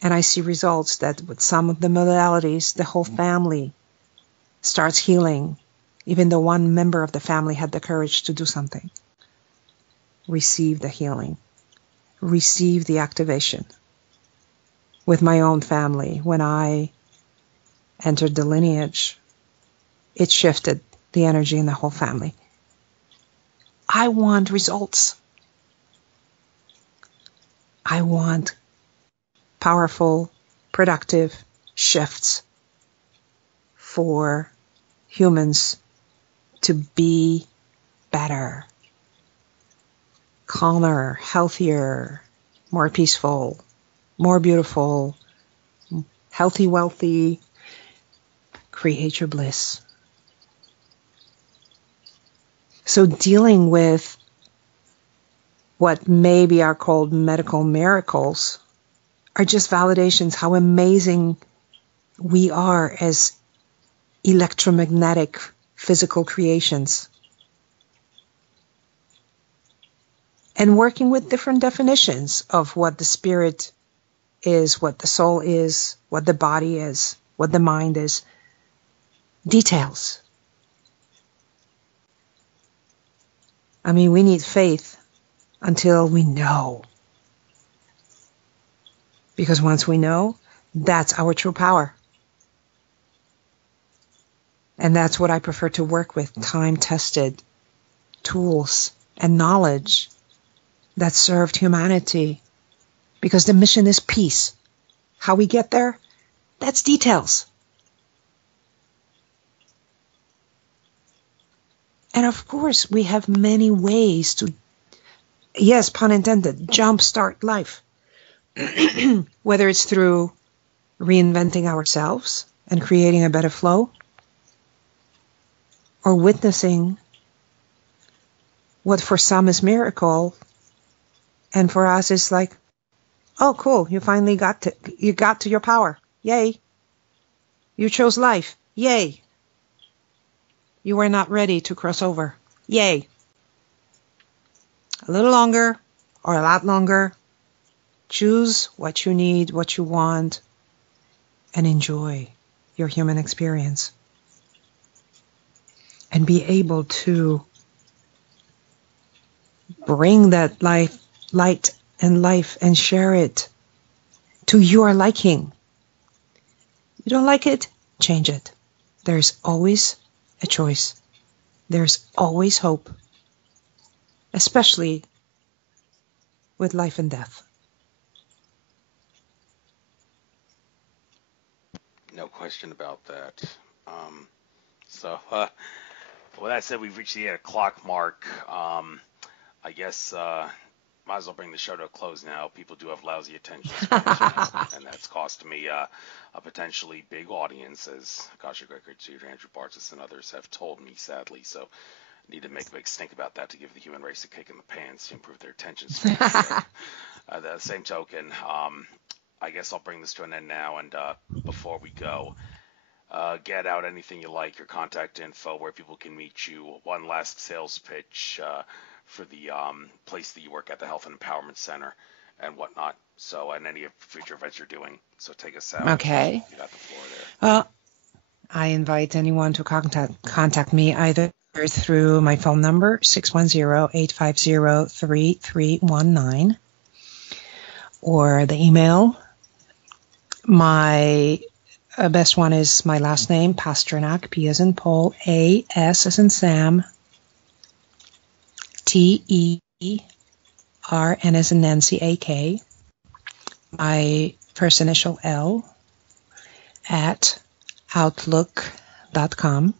and I see results that with some of the modalities, the whole family starts healing, even though one member of the family had the courage to do something. Receive the healing. Receive the activation. With my own family, when I entered the lineage, it shifted the energy in the whole family. I want results. I want powerful, productive shifts for humans to be better, calmer, healthier, more peaceful, more beautiful, healthy, wealthy. Create your bliss. So dealing with what maybe are called medical miracles are just validations how amazing we are as electromagnetic physical creations. And working with different definitions of what the spirit is, what the soul is, what the body is, what the mind is. Details. I mean, we need faith until we know. Because once we know, that's our true power. And that's what I prefer to work with, time-tested tools and knowledge that served humanity. Because the mission is peace. How we get there, that's details. And of course, we have many ways to, yes, pun intended, jumpstart life. Whether it's through reinventing ourselves and creating a better flow, or witnessing what for some is miracle, and for us is like, oh, cool, you finally got to your power. Yay. You chose life. Yay. You were not ready to cross over. Yay. A little longer or a lot longer. Choose what you need, what you want, and enjoy your human experience. And be able to bring that light and life and share it to your liking. You don't like it? Change it. There's always a choice. There's always hope, especially with life and death. No question about that. With that said, we've reached the 8 o'clock mark. I guess might as well bring the show to a close now. People do have lousy attention spans, and that's cost me a potentially big audience, as Akashic Records Chief Andrew Bartzis and others have told me, sadly. So I need to make a big stink about that to give the human race a kick in the pants to improve their attention span. The same token, I guess I'll bring this to an end now, and before we go, get out anything you like, your contact info, where people can meet you, one last sales pitch for the place that you work at, the Health and Empowerment Center, and whatnot. So, and any future events you're doing. So take us out. Okay. You got the floor there. Well, I invite anyone to contact me either through my phone number, 610-850-3319, or the email. My best one is my last name, Pasternak, P as in Paul, A, S as in Sam, T, E, R, N as in Nancy, A, K. My first initial L, at outlook.com,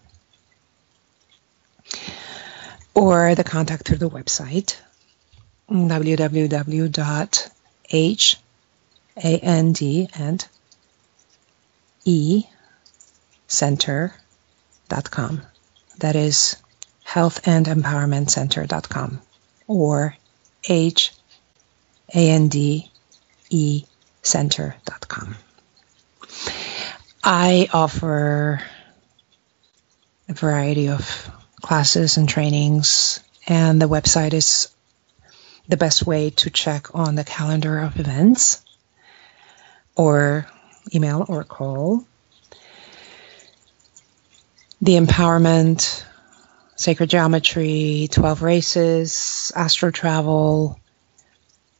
or the contact through the website, www.handecenter.com. That is healthandempowermentcenter.com or HANDE I offer a variety of classes and trainings, and the website is the best way to check on the calendar of events, or email or call. The empowerment, sacred geometry, 12 races, astro travel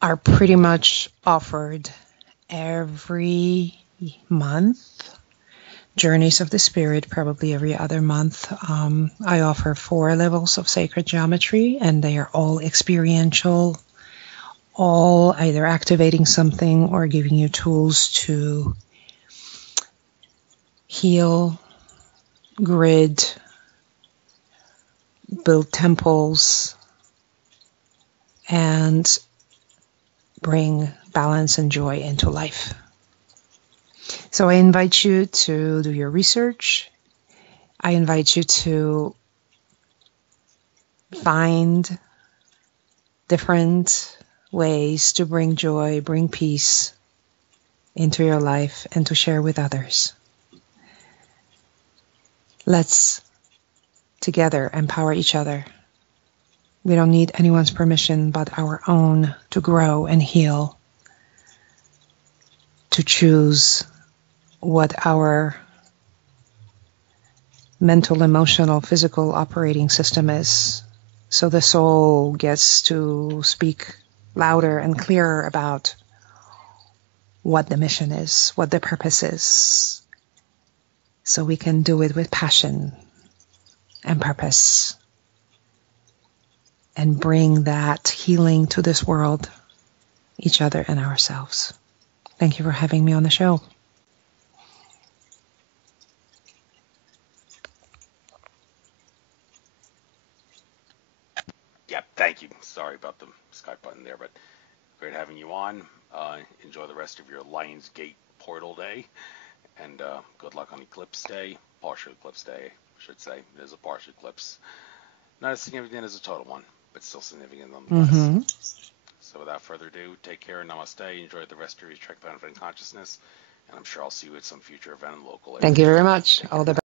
are pretty much offered every month. Journeys of the Spirit, probably every other month. I offer 4 levels of sacred geometry, and they are all experiential, all either activating something or giving you tools to heal, grid, build temples, and bring balance and joy into life. So I invite you to do your research. I invite you to find different ways to bring joy, bring peace into your life and to share with others. Let's together empower each other. We don't need anyone's permission but our own to grow and heal, to choose what our mental, emotional, physical operating system is, so the soul gets to speak louder and clearer about what the mission is, what the purpose is, so we can do it with passion and purpose and bring that healing to this world, each other and ourselves. Thank you for having me on the show. Yeah, thank you. Sorry about the Skype button there, but great having you on. Enjoy the rest of your Lionsgate portal day, and good luck on Eclipse Day, partial Eclipse Day, I should say. It is a partial eclipse. Not as significant as a total one, but still significant nonetheless. So without further ado, take care, namaste, enjoy the rest of your trek benefit and consciousness, and I'm sure I'll see you at some future event in local area. Thank you very much. All the best.